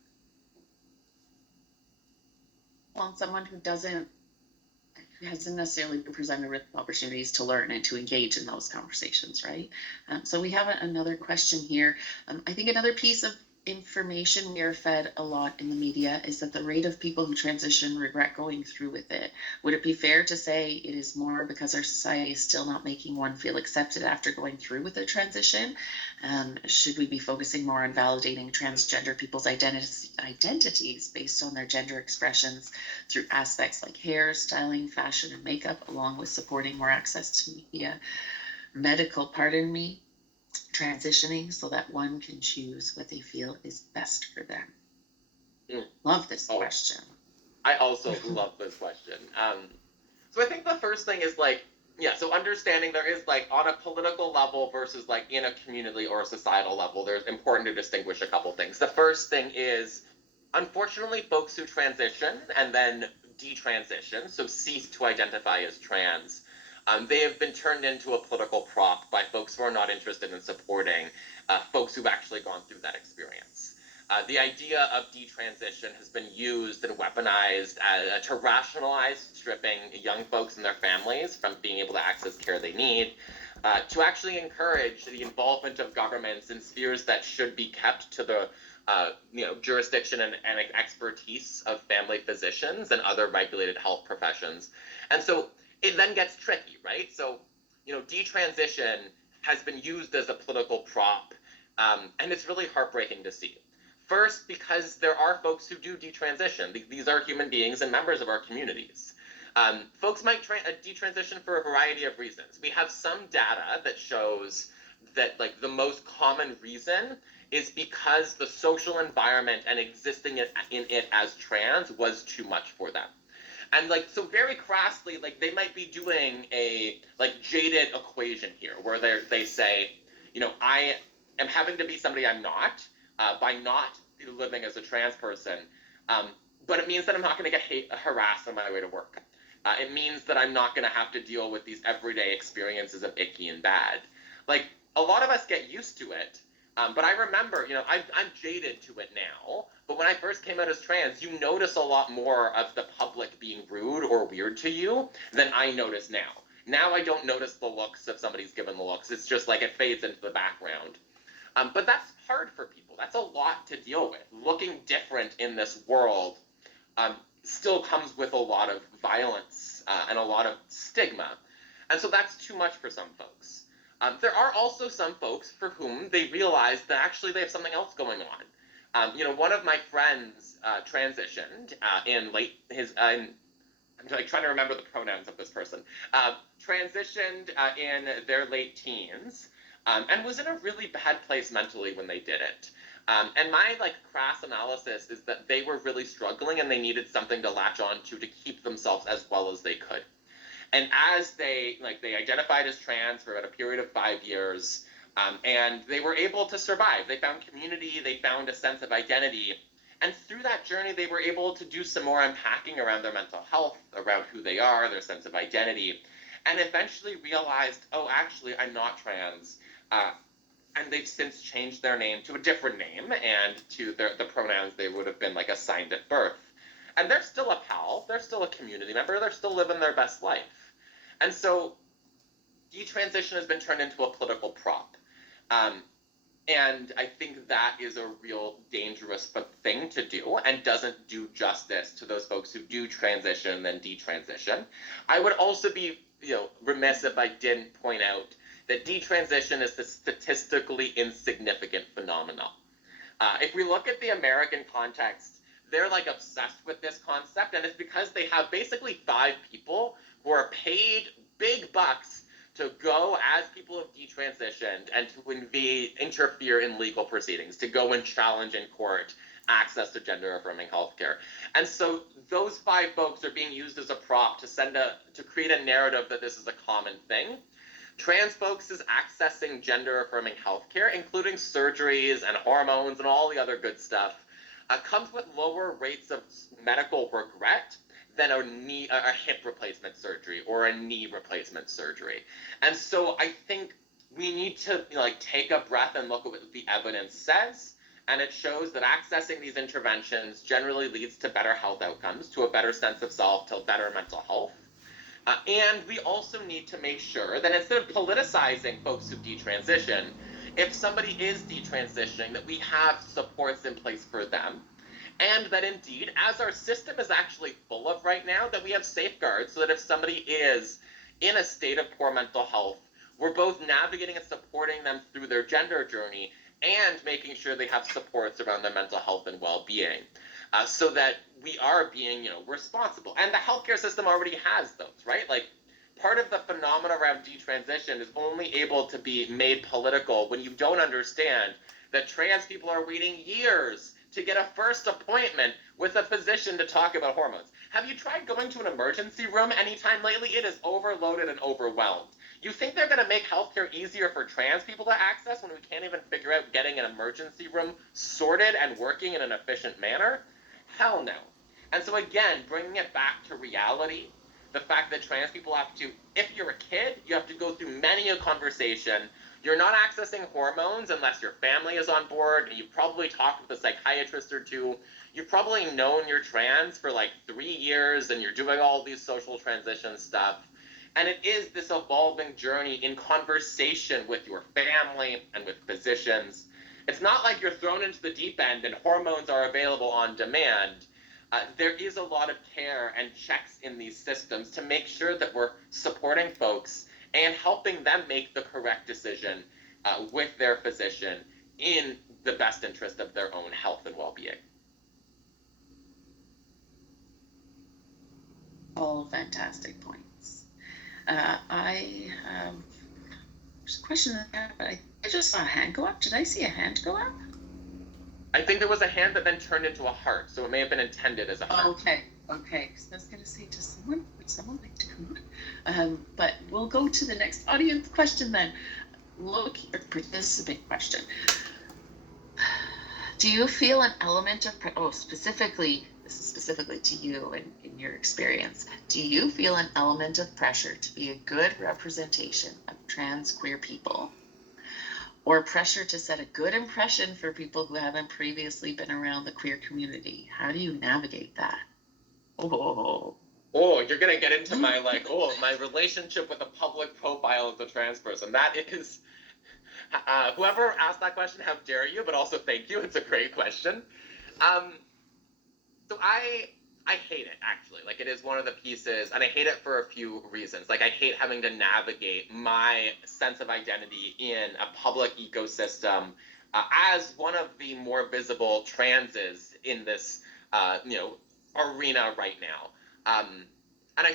Well, someone who hasn't necessarily been presented with opportunities to learn and to engage in those conversations, right? So we have another question here. I think another piece of information we are fed a lot in the media is that the rate of people who transition regret going through with it. Would it be fair to say it is more because our society is still not making one feel accepted after going through with a transition? Should we be focusing more on validating transgender people's identities based on their gender expressions through aspects like hair, styling, fashion, and makeup, along with supporting more access to media, transitioning so that one can choose what they feel is best for them? Love this question. I also love this question. So I think the first thing is so understanding there is on a political level versus in a community or a societal level, there's important to distinguish a couple things. The first thing is, unfortunately, folks who transition and then detransition, so cease to identify as trans, they have been turned into a political prop by folks who are not interested in supporting folks who've actually gone through that experience. The idea of detransition has been used and weaponized to rationalize stripping young folks and their families from being able to access care they need, to actually encourage the involvement of governments in spheres that should be kept to the jurisdiction and expertise of family physicians and other regulated health professions. And so it then gets tricky, right? So, detransition has been used as a political prop, and it's really heartbreaking to see. First, because there are folks who do detransition. These are human beings and members of our communities. Folks might detransition for a variety of reasons. We have some data that shows that like the most common reason is because the social environment and existing in it as trans was too much for them. And like, so very crassly, like they might be doing a like jaded equation here where they say, you know, I am having to be somebody I'm not by not living as a trans person. But it means that I'm not going to get harassed on my way to work. It means that I'm not going to have to deal with these everyday experiences of icky and bad. Like a lot of us get used to it. But I remember, you know, I'm jaded to it now. But when I first came out as trans, you notice a lot more of the public being rude or weird to you than I notice now. Now I don't notice the looks if somebody's given the looks. It's just like it fades into the background. But that's hard for people. That's a lot to deal with. Looking different in this world still comes with a lot of violence and a lot of stigma. And so that's too much for some folks. There are also some folks for whom they realize that actually they have something else going on. You know, one of my friends transitioned in I'm like trying to remember the pronouns of this person, transitioned in their late teens and was in a really bad place mentally when they did it. And my like crass analysis is that they were really struggling and they needed something to latch on to keep themselves as well as they could. And as they identified as trans for about a period of 5 years, and they were able to survive. They found community, they found a sense of identity, and through that journey, they were able to do some more unpacking around their mental health, around who they are, their sense of identity, and eventually realized, oh, actually, I'm not trans. And they've since changed their name to a different name and to the pronouns they would have been like assigned at birth. And they're still a pal, they're still a community member, they're still living their best life. And so detransition has been turned into a political prop. And I think that is a real dangerous thing to do and doesn't do justice to those folks who do transition and then detransition. I would also be, you know, remiss if I didn't point out that detransition is a statistically insignificant phenomenon. If we look at the American context, they're like obsessed with this concept, and it's because they have basically 5 people who are paid big bucks to go as people have detransitioned and to interfere in legal proceedings, to go and challenge in court access to gender-affirming healthcare. And so those 5 folks are being used as a prop to create a narrative that this is a common thing. Trans folks is accessing gender-affirming healthcare, including surgeries and hormones and all the other good stuff, comes with lower rates of medical regret than a hip replacement surgery or a knee replacement surgery. And so I think we need to take a breath and look at what the evidence says. And it shows that accessing these interventions generally leads to better health outcomes, to a better sense of self, to better mental health. And we also need to make sure that instead of politicizing folks who detransition, if somebody is detransitioning, that we have supports in place for them. And that indeed, as our system is actually full of right now, that we have safeguards so that if somebody is in a state of poor mental health, we're both navigating and supporting them through their gender journey and making sure they have supports around their mental health and well-being. So that we are being, responsible. And the healthcare system already has those, right? Like, part of the phenomena around detransition is only able to be made political when you don't understand that trans people are waiting years to get a first appointment with a physician to talk about hormones. Have you tried going to an emergency room anytime lately? It is overloaded and overwhelmed. You think they're going to make healthcare easier for trans people to access when we can't even figure out getting an emergency room sorted and working in an efficient manner? Hell no. And so again, bringing it back to reality, the fact that trans people have to, if you're a kid, you have to go through many a conversation. You're not accessing hormones unless your family is on board. You've probably talked with a psychiatrist or two. You've probably known you're trans for like 3 years and you're doing all these social transition stuff. And it is this evolving journey in conversation with your family and with physicians. It's not like you're thrown into the deep end and hormones are available on demand. There is a lot of care and checks in these systems to make sure that we're supporting folks and helping them make the correct decision with their physician in the best interest of their own health and well-being. All fantastic points. There's a question there, but I just saw a hand go up. Did I see a hand go up? I think there was a hand that then turned into a heart, so it may have been intended as a heart. Okay. Because I was going to say, would someone like to come on? But we'll go to the next audience question then. Participant question. Do you feel an element of, specifically, this is specifically to you and in your experience, do you feel an element of pressure to be a good representation of trans queer people? Or pressure to set a good impression for people who haven't previously been around the queer community? How do you navigate that? Oh, you're gonna get into my my relationship with a public profile of a trans person. That is, whoever asked that question, how dare you? But also thank you. It's a great question. So I hate it, actually. Like, it is one of the pieces, and I hate it for a few reasons. Like, I hate having to navigate my sense of identity in a public ecosystem as one of the more visible transes in this, arena right now.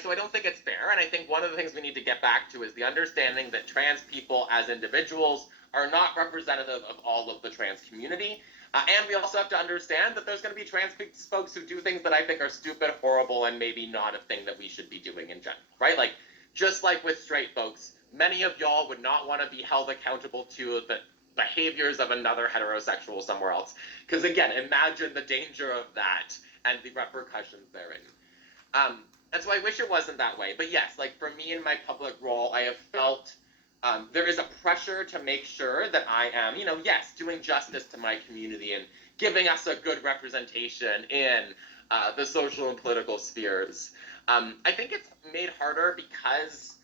So I don't think it's fair, and I think one of the things we need to get back to is the understanding that trans people as individuals are not representative of all of the trans community. And we also have to understand that there's going to be trans folks who do things that I think are stupid, horrible, and maybe not a thing that we should be doing in general, right? Like, just like with straight folks, many of y'all would not want to be held accountable to the behaviors of another heterosexual somewhere else. Because again, imagine the danger of that and the repercussions therein. And so I wish it wasn't that way. But yes, like, for me in my public role, I have felt there is a pressure to make sure that I am, doing justice to my community and giving us a good representation in the social and political spheres. I think it's made harder because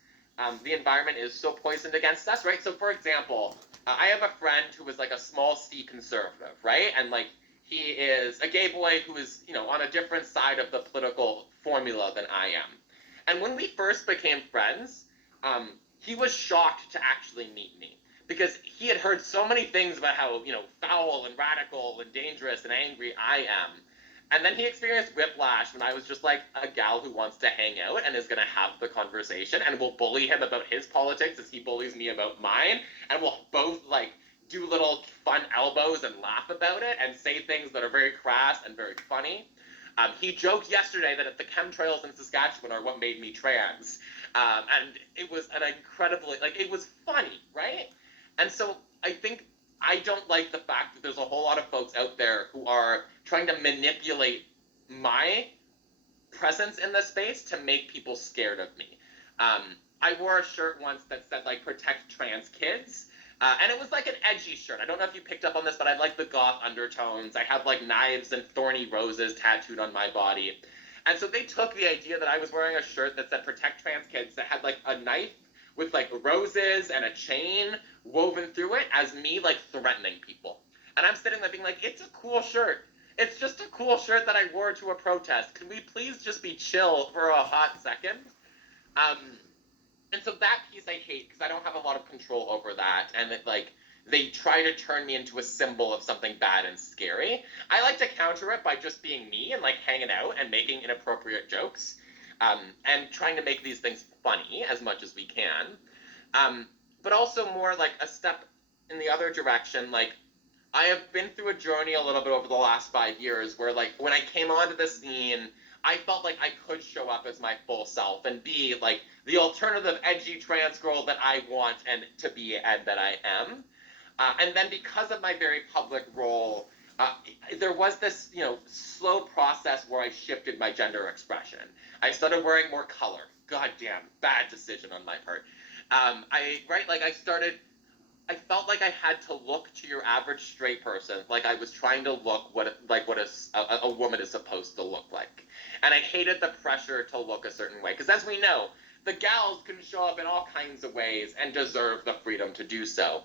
the environment is so poisoned against us, right? So, for example, I have a friend who is like a small C conservative, right? And like, he is a gay boy who is, on a different side of the political formula than I am. And when we first became friends, he was shocked to actually meet me because he had heard so many things about how, foul and radical and dangerous and angry I am. And then he experienced whiplash when I was just like a gal who wants to hang out and is going to have the conversation and will bully him about his politics as he bullies me about mine. And we'll both like do little fun elbows and laugh about it and say things that are very crass and very funny. He joked yesterday that the chemtrails in Saskatchewan are what made me trans. And it was an incredibly, it was funny, right? And so I think I don't like the fact that there's a whole lot of folks out there who are trying to manipulate my presence in the space to make people scared of me. I wore a shirt once that said, protect trans kids. And it was like an edgy shirt. I don't know if you picked up on this, but I like the goth undertones. I have knives and thorny roses tattooed on my body. And so they took the idea that I was wearing a shirt that said protect trans kids that had a knife with roses and a chain woven through it as me threatening people. And I'm sitting there being it's a cool shirt. It's just a cool shirt that I wore to a protest. Can we please just be chill for a hot second? And so that piece I hate because I don't have a lot of control over that. And it, they try to turn me into a symbol of something bad and scary. I like to counter it by just being me and hanging out and making inappropriate jokes and trying to make these things funny as much as we can. But also more a step in the other direction. I have been through a journey a little bit over the last 5 years where when I came onto the scene, I felt like I could show up as my full self and be the alternative edgy trans girl that I want and to be and that I am. And then because of my very public role, there was this, slow process where I shifted my gender expression. I started wearing more color. Goddamn, bad decision on my part. I felt like I had to look to your average straight person, like I was trying to look what a woman is supposed to look like. And I hated the pressure to look a certain way, because as we know, the gals can show up in all kinds of ways and deserve the freedom to do so.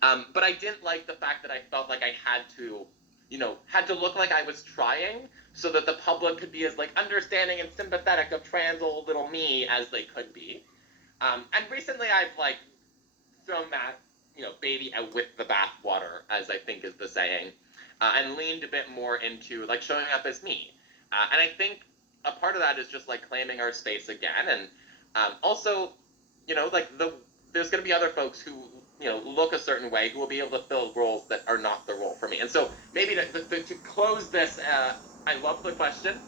But I didn't like the fact that I felt like I had to look like I was trying so that the public could be as understanding and sympathetic of trans old little me as they could be. And recently I've thrown that, baby out with the bathwater, as I think is the saying, and leaned a bit more into like showing up as me. And I think a part of that is just like claiming our space again, and also, like there's going to be other folks who look a certain way who will be able to fill roles that are not the role for me. And so maybe to close this, I love the question.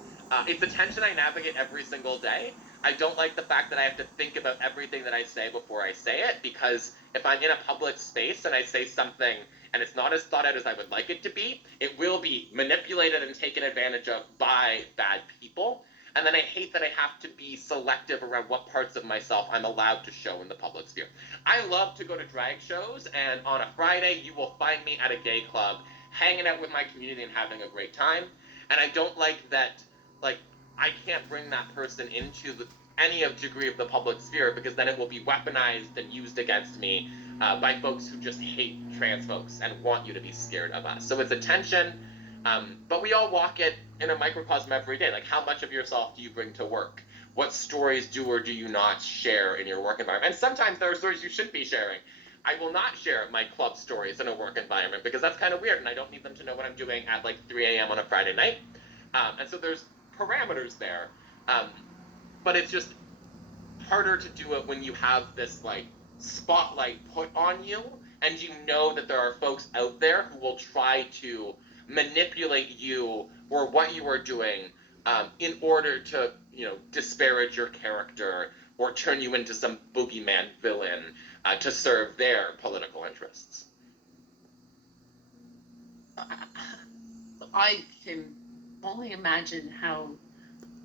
It's a tension I navigate every single day. I don't like the fact that I have to think about everything that I say before I say it, because if I'm in a public space and I say something and it's not as thought out as I would like it to be, it will be manipulated and taken advantage of by bad people. And then I hate that I have to be selective around what parts of myself I'm allowed to show in the public sphere. I love to go to drag shows, and on a Friday, you will find me at a gay club, hanging out with my community and having a great time. And I don't like that, like, I can't bring that person into any degree of the public sphere, because then it will be weaponized and used against me by folks who just hate trans folks and want you to be scared of us. So it's a tension. But we all walk it in a microcosm every day. Like, how much of yourself do you bring to work? What stories do or do you not share in your work environment? And sometimes there are stories you should be sharing. I will not share my club stories in a work environment because that's kind of weird, and I don't need them to know what I'm doing at like 3 a.m. on a Friday night. And so there's parameters there. But it's just harder to do it when you have this like spotlight put on you, and you know that there are folks out there who will try to manipulate you or what you are doing in order to disparage your character or turn you into some boogeyman villain to serve their political interests. I can only imagine how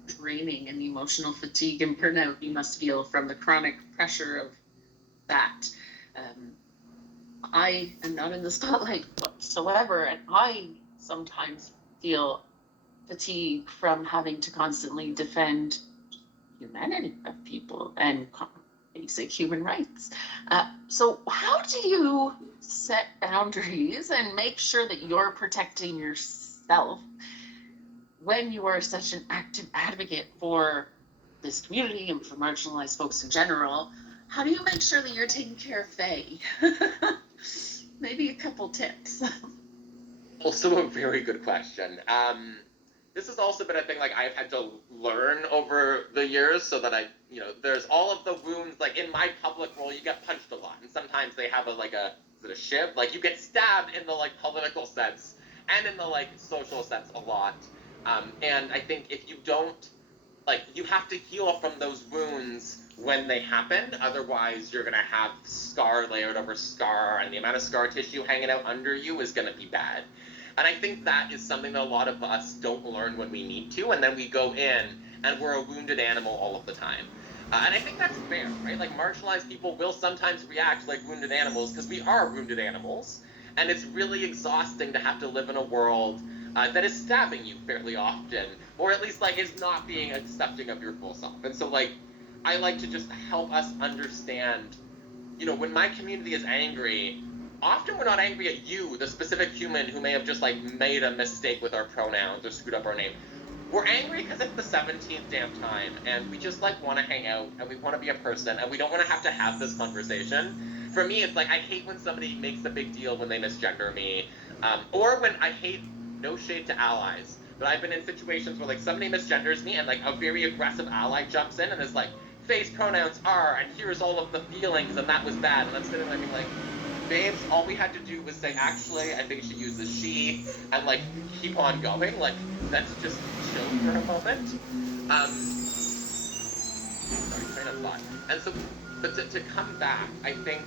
draining and emotional fatigue and burnout you must feel from the chronic pressure of that. I am not in the spotlight whatsoever, and I sometimes feel fatigue from having to constantly defend humanity of people and basic human rights. So how do you set boundaries and make sure that you're protecting yourself when you are such an active advocate for this community and for marginalized folks in general? How do you make sure that you're taking care of Faye? Maybe a couple tips. Also a very good question. This has also been a thing like I've had to learn over the years, so that there's all of the wounds. Like in my public role, you get punched a lot, and sometimes they have is it a shiv? Like you get stabbed in the like political sense and in the like social sense a lot. And I think if you don't, you have to heal from those wounds when they happen. Otherwise, you're gonna have scar layered over scar, and the amount of scar tissue hanging out under you is gonna be bad. And I think that is something that a lot of us don't learn when we need to, and then we go in and we're a wounded animal all of the time. And I think that's fair, right? Like, marginalized people will sometimes react like wounded animals because we are wounded animals, and it's really exhausting to have to live in a world that is stabbing you fairly often, or at least is not being accepting of your full self. And so I like to just help us understand, when my community is angry, often we're not angry at you, the specific human who may have just made a mistake with our pronouns or screwed up our name. We're angry because it's the 17th damn time, and we just want to hang out, and we want to be a person, and we don't want to have this conversation. For me, it's I hate when somebody makes a big deal when they misgender me, or when I hate, no shade to allies, but I've been in situations where somebody misgenders me, and a very aggressive ally jumps in and is face pronouns are, and here's all of the feelings, and that was bad, and I'm sitting there being babes, all we had to do was say, actually, I think she uses she, and keep on going. Let's just chill for a moment. Sorry, train of thought. And so, but to come back, I think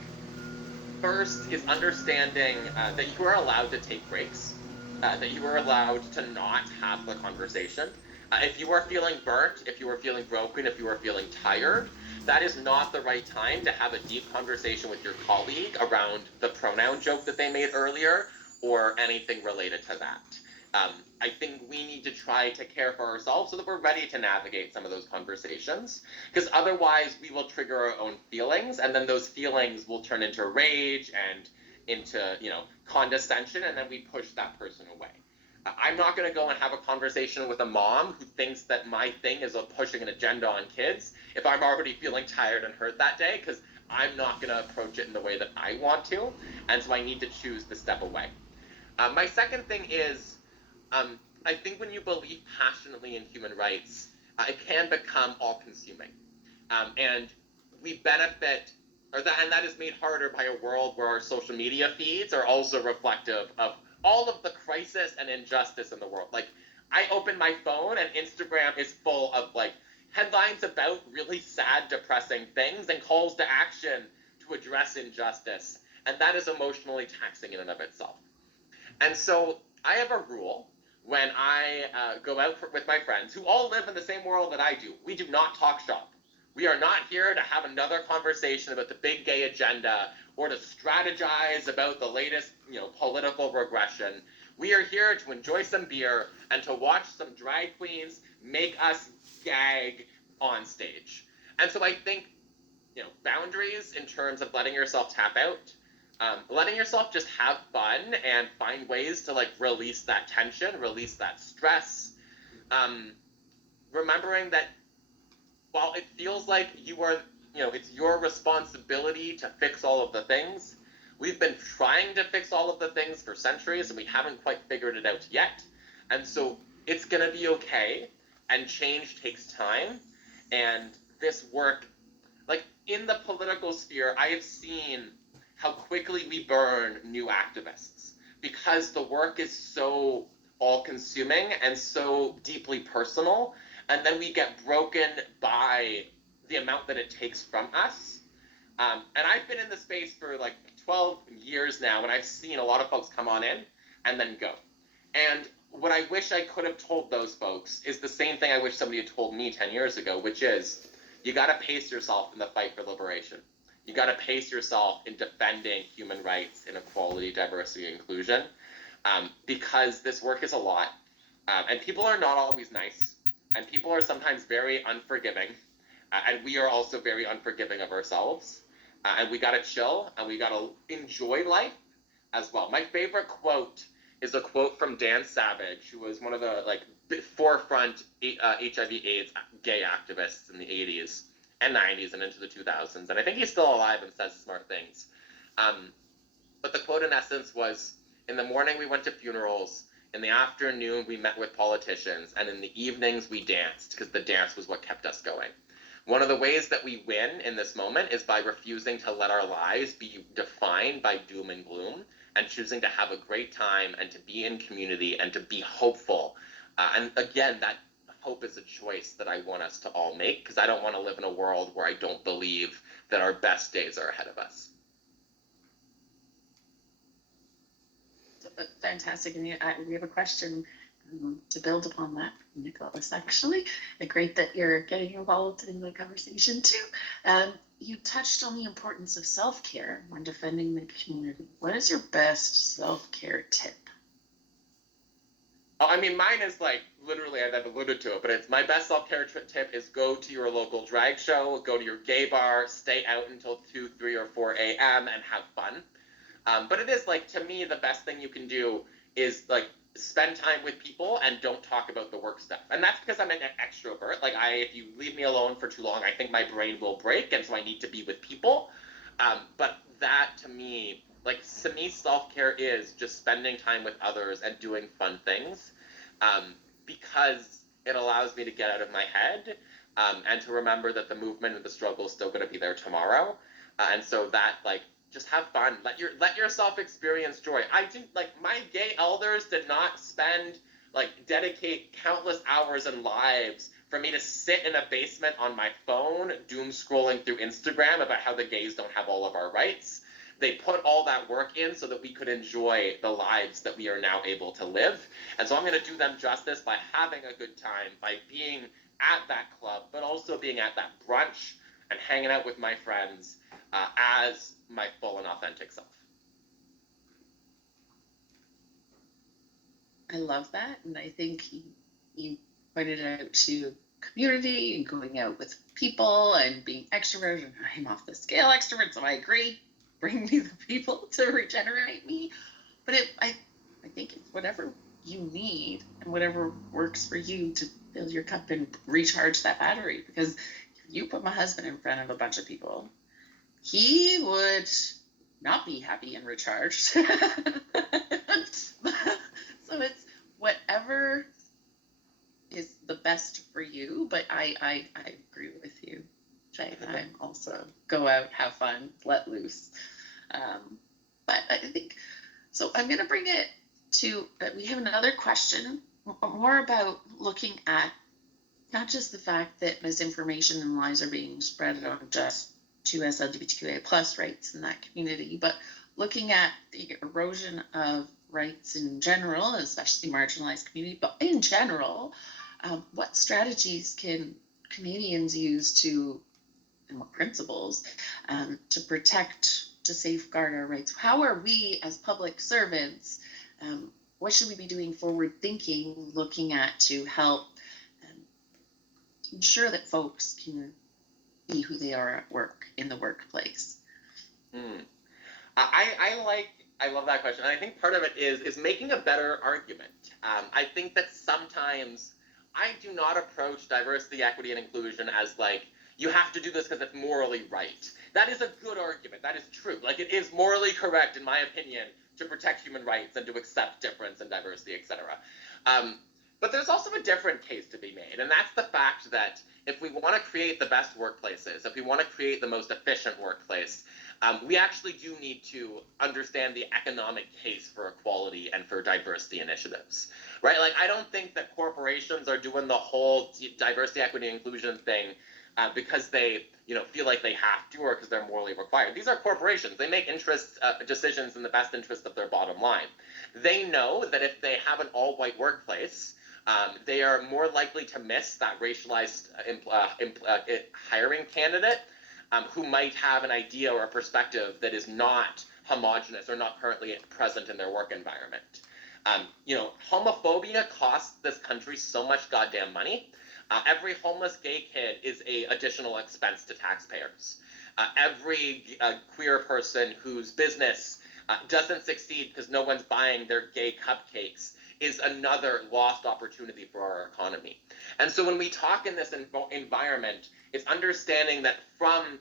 first is understanding that you are allowed to take breaks, that you are allowed to not have the conversation. If you are feeling burnt, if you are feeling broken, if you are feeling tired, that is not the right time to have a deep conversation with your colleague around the pronoun joke that they made earlier or anything related to that. I think we need to try to care for ourselves so that we're ready to navigate some of those conversations, because otherwise we will trigger our own feelings, and then those feelings will turn into rage and into, condescension, and then we push that person away. I'm not going to go and have a conversation with a mom who thinks that my thing is pushing an agenda on kids if I'm already feeling tired and hurt that day, because I'm not going to approach it in the way that I want to, and so I need to choose to step away. My second thing is, I think when you believe passionately in human rights, it can become all-consuming, and we benefit, and that is made harder by a world where our social media feeds are also reflective of all of the crisis and injustice in the world. Like, I open my phone and Instagram is full of like headlines about really sad, depressing things and calls to action to address injustice, and that is emotionally taxing in and of itself. And so I have a rule when I go out with my friends who all live in the same world that I do. We do not talk shop. We are not here to have another conversation about the big gay agenda or to strategize about the latest, political regression. We are here to enjoy some beer and to watch some drag queens make us gag on stage. And so I think, boundaries in terms of letting yourself tap out, letting yourself just have fun and find ways to like release that tension, release that stress. Remembering that while it feels like it's your responsibility to fix all of the things, we've been trying to fix all of the things for centuries and we haven't quite figured it out yet. And so it's going to be okay, and change takes time. And this work, like in the political sphere, I have seen how quickly we burn new activists because the work is so all-consuming and so deeply personal, and then we get broken by the amount that it takes from us. And I've been in the space for like 12 years now, and I've seen a lot of folks come on in and then go. And what I wish I could have told those folks is the same thing I wish somebody had told me 10 years ago, which is, you got to pace yourself in the fight for liberation. You got to pace yourself in defending human rights, inequality, diversity, and inclusion, because this work is a lot, and people are not always nice, and people are sometimes very unforgiving, and we are also very unforgiving of ourselves, and we got to chill, and we got to enjoy life as well. My favorite quote is a quote from Dan Savage, who was one of the forefront HIV/AIDS gay activists in the 80s and 90s and into the 2000s, and I think he's still alive and says smart things. But the quote in essence was, in the morning we went to funerals, in the afternoon we met with politicians, and in the evenings we danced, because the dance was what kept us going. One of the ways that we win in this moment is by refusing to let our lives be defined by doom and gloom, and choosing to have a great time and to be in community and to be hopeful. And again, that hope is a choice that I want us to all make, because I don't want to live in a world where I don't believe that our best days are ahead of us. Fantastic. And we have a question to build upon that, Nicholas, actually. Great that you're getting involved in the conversation too. You touched on the importance of self-care when defending the community. What is your best self-care tip? Oh, I mean, mine is like, literally, I've alluded to it, but it's my best self-care tip is go to your local drag show, go to your gay bar, stay out until 2, 3, or 4 a.m. and have fun. But it is like, to me, the best thing you can do is like spend time with people and don't talk about the work stuff. And that's because I'm an extrovert. Like, if you leave me alone for too long, I think my brain will break, and so I need to be with people. But that, to me, self-care is just spending time with others and doing fun things, because it allows me to get out of my head, and to remember that the movement and the struggle is still going to be there tomorrow. And so that, just have fun. Let yourself experience joy. My gay elders did not dedicate countless hours and lives for me to sit in a basement on my phone, doom scrolling through Instagram about how the gays don't have all of our rights. They put all that work in so that we could enjoy the lives that we are now able to live. And so I'm going to do them justice by having a good time, by being at that club, but also being at that brunch and hanging out with my friends as my full and authentic self. I love that. And I think you pointed out to community and going out with people and being extroverted. And I'm off the scale extrovert, so I agree. Bring me the people to regenerate me. But I think it's whatever you need and whatever works for you to fill your cup and recharge that battery. Because if you put my husband in front of a bunch of people, he would not be happy and recharged. So it's whatever is the best for you, but I agree with you, Jay. I'm also go out, have fun, let loose. But I think so. I'm going to bring it to. We have another question, more about looking at not just the fact that misinformation and lies are being spread on just to us LGBTQIA plus rights in that community, but looking at the erosion of rights in general, especially marginalized community, but in general, what strategies can Canadians use to, and what principles, to protect, to safeguard our rights? How are we as public servants, what should we be doing forward thinking, looking at to help ensure that folks can be who they are at work, in the workplace? I love that question. And I think part of it is making a better argument. I think that sometimes I do not approach diversity, equity, and inclusion as like, you have to do this because it's morally right. That is a good argument. That is true. Like, it is morally correct, in my opinion, to protect human rights and to accept difference and diversity, etc. But there's also a different case to be made, and that's the fact that if we want to create the best workplaces, if we want to create the most efficient workplace, we actually do need to understand the economic case for equality and for diversity initiatives, right? Like, I don't think that corporations are doing the whole diversity, equity, inclusion thing because they, feel like they have to or because they're morally required. These are corporations. They make decisions in the best interest of their bottom line. They know that if they have an all-white workplace, they are more likely to miss that racialized hiring candidate who might have an idea or a perspective that is not homogenous or not currently present in their work environment. Homophobia costs this country so much goddamn money. Every homeless gay kid is an additional expense to taxpayers. Every queer person whose business doesn't succeed because no one's buying their gay cupcakes is another lost opportunity for our economy. And so when we talk in this environment, it's understanding that from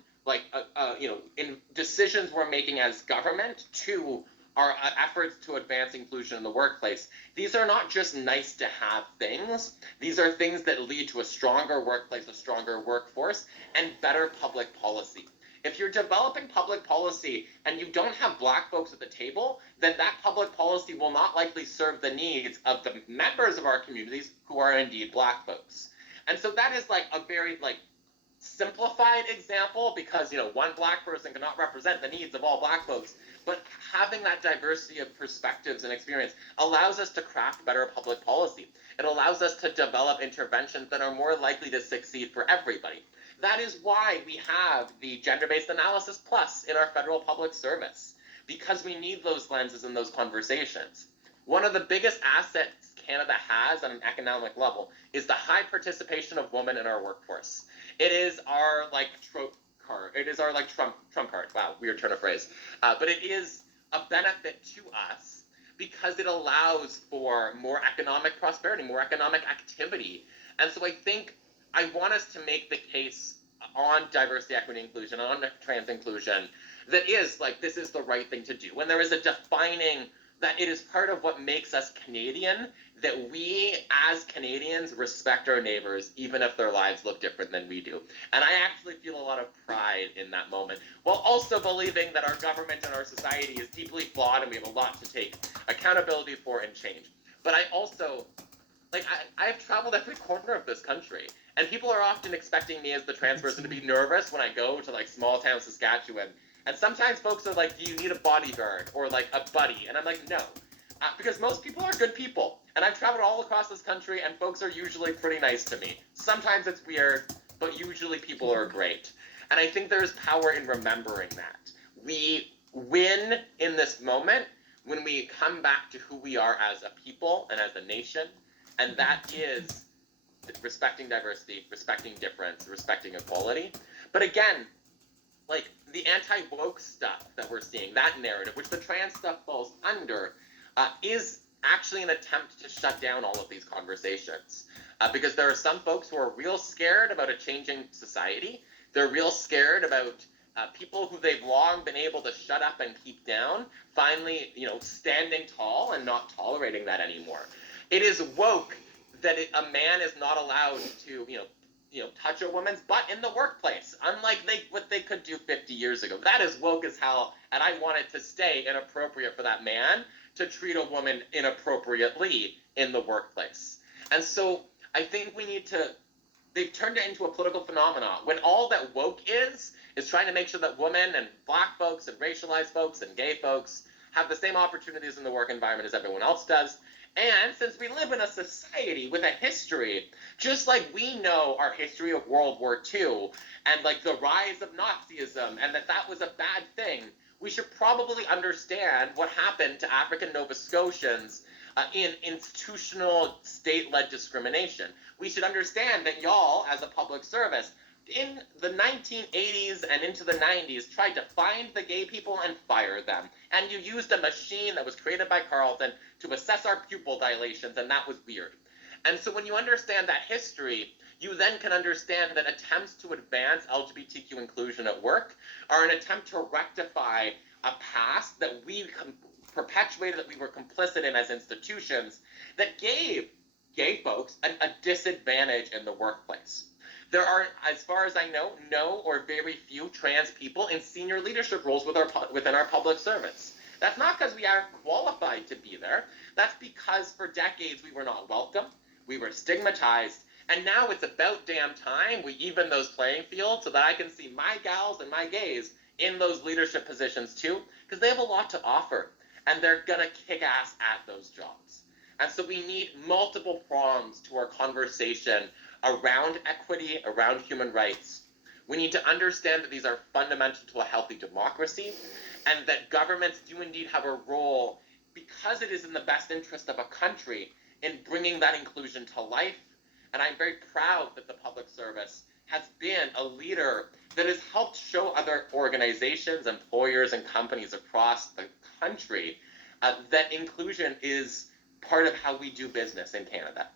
in decisions we're making as government to our efforts to advance inclusion in the workplace, these are not just nice to have things. These are things that lead to a stronger workplace, a stronger workforce, and better public policy. If you're developing public policy and you don't have Black folks at the table, then that public policy will not likely serve the needs of the members of our communities who are indeed Black folks. And so that is like a very simplified example because one Black person cannot represent the needs of all Black folks, but having that diversity of perspectives and experience allows us to craft better public policy. It allows us to develop interventions that are more likely to succeed for everybody. That is why we have the Gender-Based Analysis Plus in our federal public service, because we need those lenses and those conversations. One of the biggest assets Canada has on an economic level is the high participation of women in our workforce. It is our trope card. It is our trump card. Wow, weird turn of phrase. But it is a benefit to us because it allows for more economic prosperity, more economic activity. And so I think I want us to make the case on diversity, equity, inclusion, on trans inclusion, that is this is the right thing to do. When there is a defining that it is part of what makes us Canadian, that we as Canadians respect our neighbors even if their lives look different than we do. And I actually feel a lot of pride in that moment, while also believing that our government and our society is deeply flawed and we have a lot to take accountability for and change. But I also, I've traveled every corner of this country, and people are often expecting me as the trans person to be nervous when I go to small town Saskatchewan. And sometimes folks are like, do you need a bodyguard or a buddy? And I'm like, no. Because most people are good people. And I've traveled all across this country, and folks are usually pretty nice to me. Sometimes it's weird, but usually people are great. And I think there's power in remembering that. We win in this moment when we come back to who we are as a people and as a nation. And that is respecting diversity, respecting difference, respecting equality. But again, the anti-woke stuff that we're seeing, that narrative, which the trans stuff falls under, is actually an attempt to shut down all of these conversations. Because there are some folks who are real scared about a changing society. They're real scared about people who they've long been able to shut up and keep down, finally, standing tall and not tolerating that anymore. It is woke that a man is not allowed to, touch a woman's butt in the workplace, unlike what they could do 50 years ago. That is woke as hell, and I want it to stay inappropriate for that man to treat a woman inappropriately in the workplace. And so I think they've turned it into a political phenomenon when all that woke is trying to make sure that women and black folks and racialized folks and gay folks have the same opportunities in the work environment as everyone else does. And since we live in a society with a history, just like we know our history of World War II and like the rise of Nazism and that was a bad thing, we should probably understand what happened to African Nova Scotians in institutional state-led discrimination. We should understand that y'all, as a public service, in the 1980s and into the 90s, tried to find the gay people and fire them. And you used a machine that was created by Carlton to assess our pupil dilations, and that was weird. And so when you understand that history, you then can understand that attempts to advance LGBTQ inclusion at work are an attempt to rectify a past that we perpetuated, that we were complicit in as institutions, that gave gay folks a disadvantage in the workplace. There are, as far as I know, no or very few trans people in senior leadership roles within our public service. That's not because we aren't qualified to be there. That's because for decades we were not welcome, we were stigmatized, and now it's about damn time we even those playing fields so that I can see my gals and my gays in those leadership positions too, because they have a lot to offer, and they're gonna kick ass at those jobs. And so we need multiple prongs to our conversation around equity, around human rights. We need to understand that these are fundamental to a healthy democracy, and that governments do indeed have a role, because it is in the best interest of a country, in bringing that inclusion to life. And I'm very proud that the public service has been a leader that has helped show other organizations, employers, and companies across the country that inclusion is part of how we do business in Canada.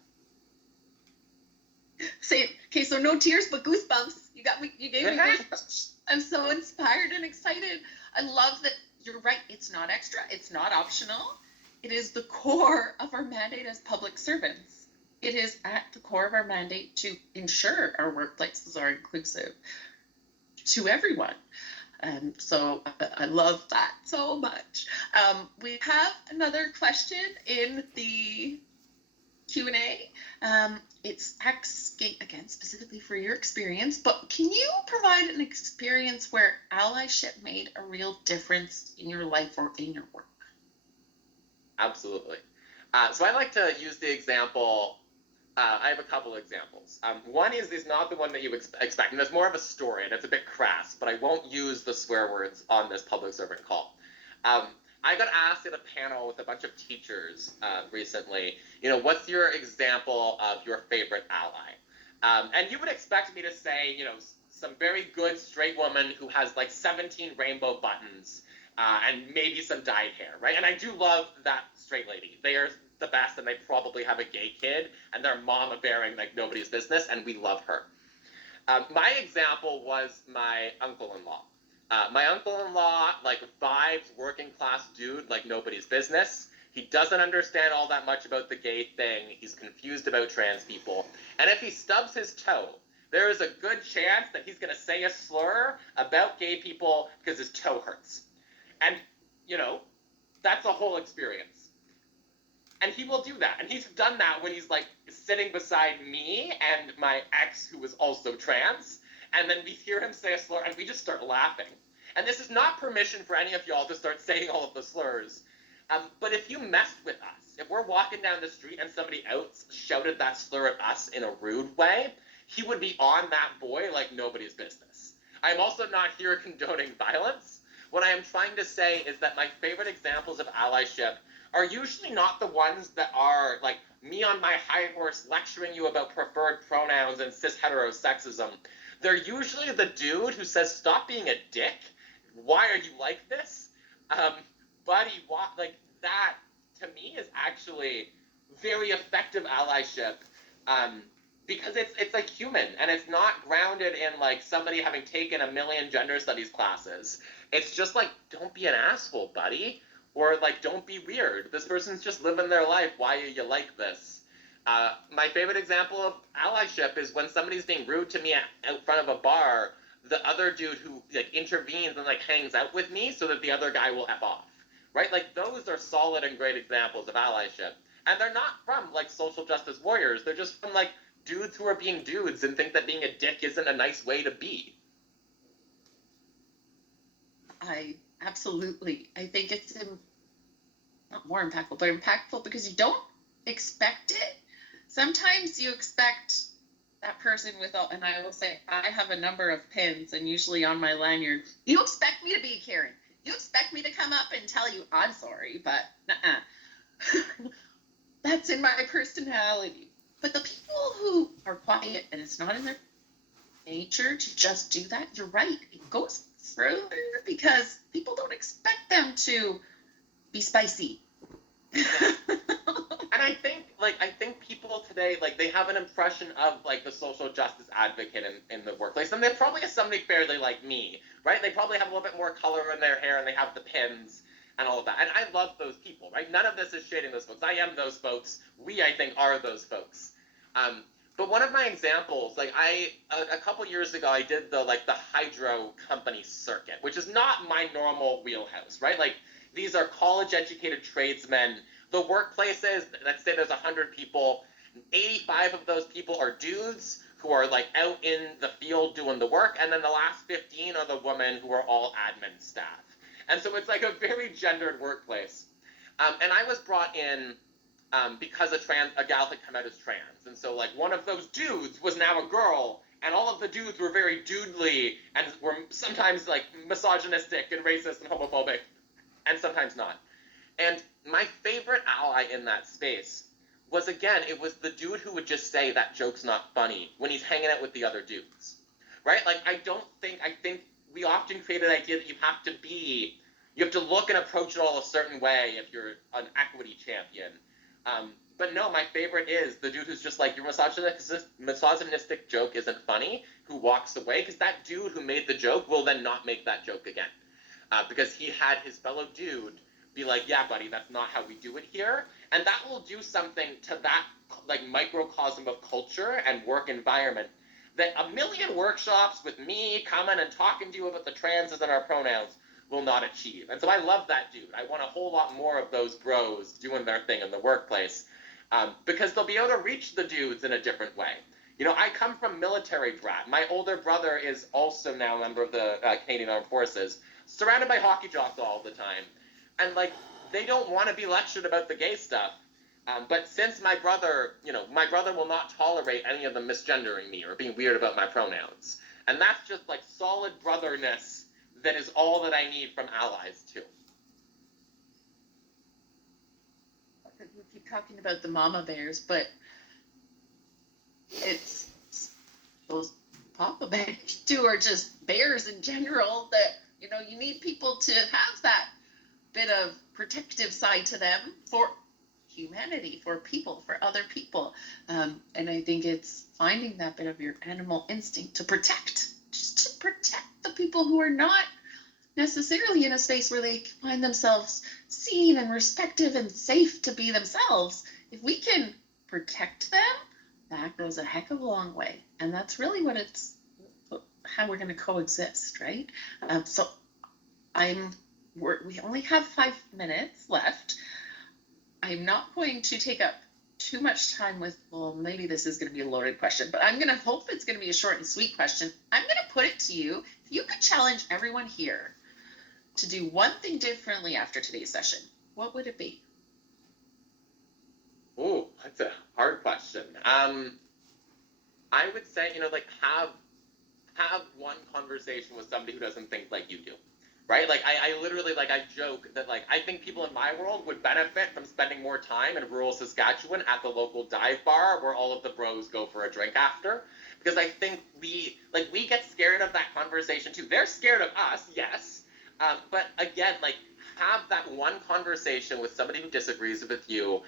Same. Okay, so no tears, but goosebumps. You gave me goosebumps. I'm so inspired and excited. I love that you're right. It's not extra. It's not optional. It is the core of our mandate as public servants. It is at the core of our mandate to ensure our workplaces are inclusive to everyone. So I love that so much. We have another question in the Q&A. It's asking, again, specifically for your experience, but can you provide an experience where allyship made a real difference in your life or in your work? Absolutely. So I like to use the example, I have a couple examples. One is not the one that you expect, and it's more of a story, and it's a bit crass, but I won't use the swear words on this public servant call. I got asked at a panel with a bunch of teachers recently, what's your example of your favorite ally? And you would expect me to say, some very good straight woman who has like 17 rainbow buttons and maybe some dyed hair, right? And I do love that straight lady. They are the best, and they probably have a gay kid, and their mama bearing like nobody's business, and we love her. My example was my uncle-in-law. My uncle-in-law, vibes working class dude like nobody's business. He doesn't understand all that much about the gay thing. He's confused about trans people. And if he stubs his toe, there is a good chance that he's going to say a slur about gay people because his toe hurts. And, that's a whole experience. And he will do that. And he's done that when he's, sitting beside me and my ex, who was also trans. And then we hear him say a slur, and we just start laughing. And this is not permission for any of y'all to start saying all of the slurs. But if you messed with us, if we're walking down the street and somebody else shouted that slur at us in a rude way, he would be on that boy like nobody's business. I'm also not here condoning violence. What I am trying to say is that my favorite examples of allyship are usually not the ones that are like me on my high horse lecturing you about preferred pronouns and cis heterosexism. They're usually the dude who says, stop being a dick. Why are you like this? Buddy, that to me is actually very effective allyship because it's like human, and it's not grounded in like somebody having taken a million gender studies classes. It's just like, don't be an asshole, buddy, or like, don't be weird. This person's just living their life. Why are you like this? My favorite example of allyship is when somebody's being rude to me out front of a bar, the other dude who like intervenes and like hangs out with me so that the other guy will F off. Right? Like, those are solid and great examples of allyship. And they're not from like social justice warriors. They're just from like dudes who are being dudes and think that being a dick isn't a nice way to be. I think it's not more impactful, but impactful because you don't expect it. Sometimes you expect that person and I will say, I have a number of pins, and usually on my lanyard, you expect me to be Karen. You expect me to come up and tell you I'm sorry, but that's in my personality. But the people who are quiet and it's not in their nature to just do that, you're right. It goes further because people don't expect them to be spicy. And I think people today, like, they have an impression of like the social justice advocate in the workplace, and they're probably somebody fairly like me, right? They probably have a little bit more color in their hair, and they have the pins and all of that. And I love those people, right? None of this is shading those folks. I am those folks. We, I think, are those folks. But one of my examples, like, a couple years ago, I did the hydro company circuit, which is not my normal wheelhouse, right? Like, these are college-educated tradesmen. The workplaces, let's say there's 100 people, 85 of those people are dudes who are like out in the field doing the work, and then the last 15 are the women who are all admin staff. And so it's like a very gendered workplace. And I was brought in because a gal had come out as trans. And so like one of those dudes was now a girl, and all of the dudes were very dudely and were sometimes like misogynistic and racist and homophobic, and sometimes not. And my favorite ally in that space was, again, it was the dude who would just say that joke's not funny when he's hanging out with the other dudes, right? Like, I think we often create an idea that you have to look and approach it all a certain way if you're an equity champion. But no, my favorite is the dude who's just like, your misogynistic joke isn't funny, who walks away, because that dude who made the joke will then not make that joke again. Because he had his fellow dude be like, yeah, buddy, that's not how we do it here. And that will do something to that like microcosm of culture and work environment that a million workshops with me coming and talking to you about the transes and our pronouns will not achieve. And so I love that dude. I want a whole lot more of those bros doing their thing in the workplace, because they'll be able to reach the dudes in a different way. You know, I come from military brat. My older brother is also now a member of the Canadian Armed Forces, surrounded by hockey jocks all the time. And, like, they don't want to be lectured about the gay stuff. But since my brother will not tolerate any of them misgendering me or being weird about my pronouns. And that's just, like, solid brotherness that is all that I need from allies, too. We keep talking about the mama bears, but it's those papa bears, too, are just bears in general that, you know, you need people to have that bit of protective side to them for humanity, for people, for other people. And I think it's finding that bit of your animal instinct to protect, just to protect the people who are not necessarily in a space where they find themselves seen and respected and safe to be themselves. If we can protect them, that goes a heck of a long way. And that's really how we're going to coexist, right? So we only have 5 minutes left. I'm not going to take up too much time with, well, maybe this is going to be a loaded question, but I'm going to hope it's going to be a short and sweet question. I'm going to put it to you. If you could challenge everyone here to do one thing differently after today's session, what would it be? Oh, that's a hard question. I would say, like, have one conversation with somebody who doesn't think like you do. Right? Like, I literally, like, I joke that, like, I think people in my world would benefit from spending more time in rural Saskatchewan at the local dive bar where all of the bros go for a drink after. Because I think we get scared of that conversation, too. They're scared of us, yes. But, again, like, have that one conversation with somebody who disagrees with you,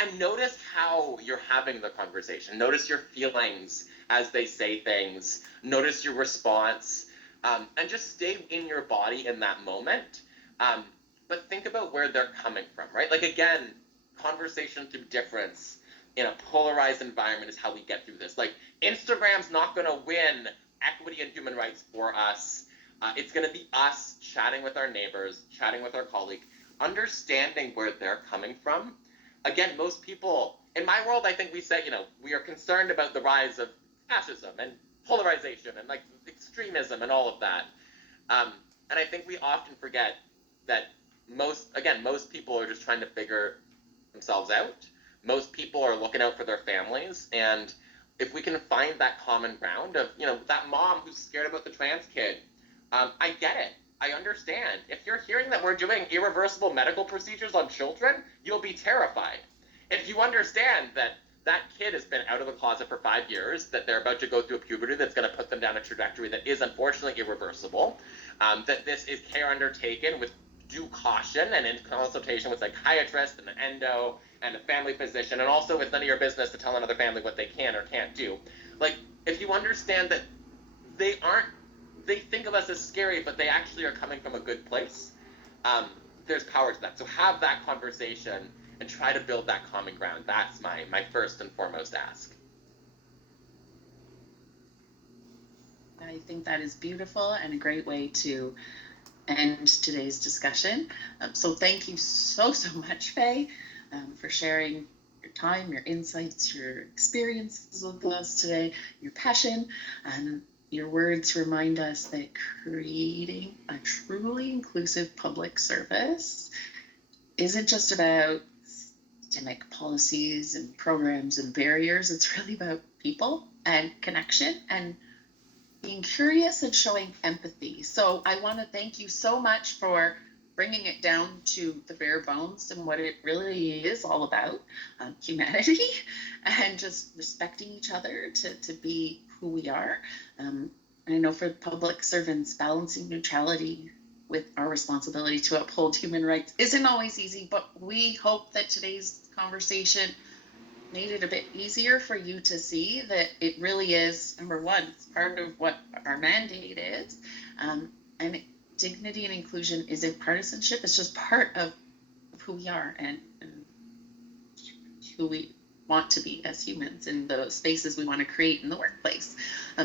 and notice how you're having the conversation. Notice your feelings as they say things. Notice your response, and just stay in your body in that moment. But think about where they're coming from, right? Like, again, conversation through difference in a polarized environment is how we get through this. Like, Instagram's not going to win equity and human rights for us. It's going to be us chatting with our neighbors, chatting with our colleague, understanding where they're coming from. Again, most people, in my world, I think we say, we are concerned about the rise of fascism and polarization and like extremism and all of that. And I think we often forget that most people are just trying to figure themselves out. Most people are looking out for their families, and if we can find that common ground of, that mom who's scared about the trans kid, I get it. I understand. If you're hearing that we're doing irreversible medical procedures on children, you'll be terrified. If you understand that that kid has been out of the closet for 5 years, that they're about to go through a puberty that's going to put them down a trajectory that is unfortunately irreversible, that this is care undertaken with due caution and in consultation with psychiatrists and an endo and a family physician, and also it's none of your business to tell another family what they can or can't do. Like, if you understand that they think of us as scary, but they actually are coming from a good place, there's power to that. So have that conversation and try to build that common ground. That's my first and foremost ask. I think that is beautiful and a great way to end today's discussion. So thank you so much, Faye, for sharing your time, your insights, your experiences with us today, your passion, and your words remind us that creating a truly inclusive public service isn't just about systemic policies and programs and barriers. It's really about people and connection and being curious and showing empathy. So I want to thank you so much for bringing it down to the bare bones and what it really is all about, humanity, and just respecting each other to be who we are. I know for public servants, balancing neutrality with our responsibility to uphold human rights isn't always easy, but we hope that today's conversation made it a bit easier for you to see that it really is, number one, it's part of what our mandate is. And dignity and inclusion isn't partisanship, it's just part of who we are and who we want to be as humans in the spaces we want to create in the workplace.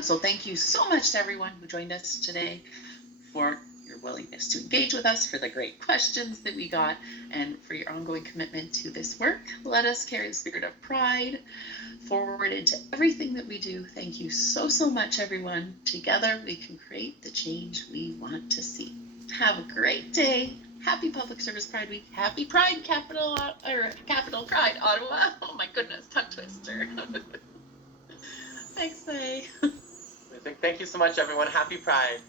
So thank you so much to everyone who joined us today, for your willingness to engage with us, for the great questions that we got, and for your ongoing commitment to this work. Let us carry the spirit of pride forward into everything that we do. Thank you so much, everyone. Together we can create the change we want to see. Have a great day. Happy Public Service Pride Week. Happy Pride Capital Pride Ottawa. Oh my goodness, tongue twister. Thanks, Faye. Thank you so much, everyone. Happy Pride.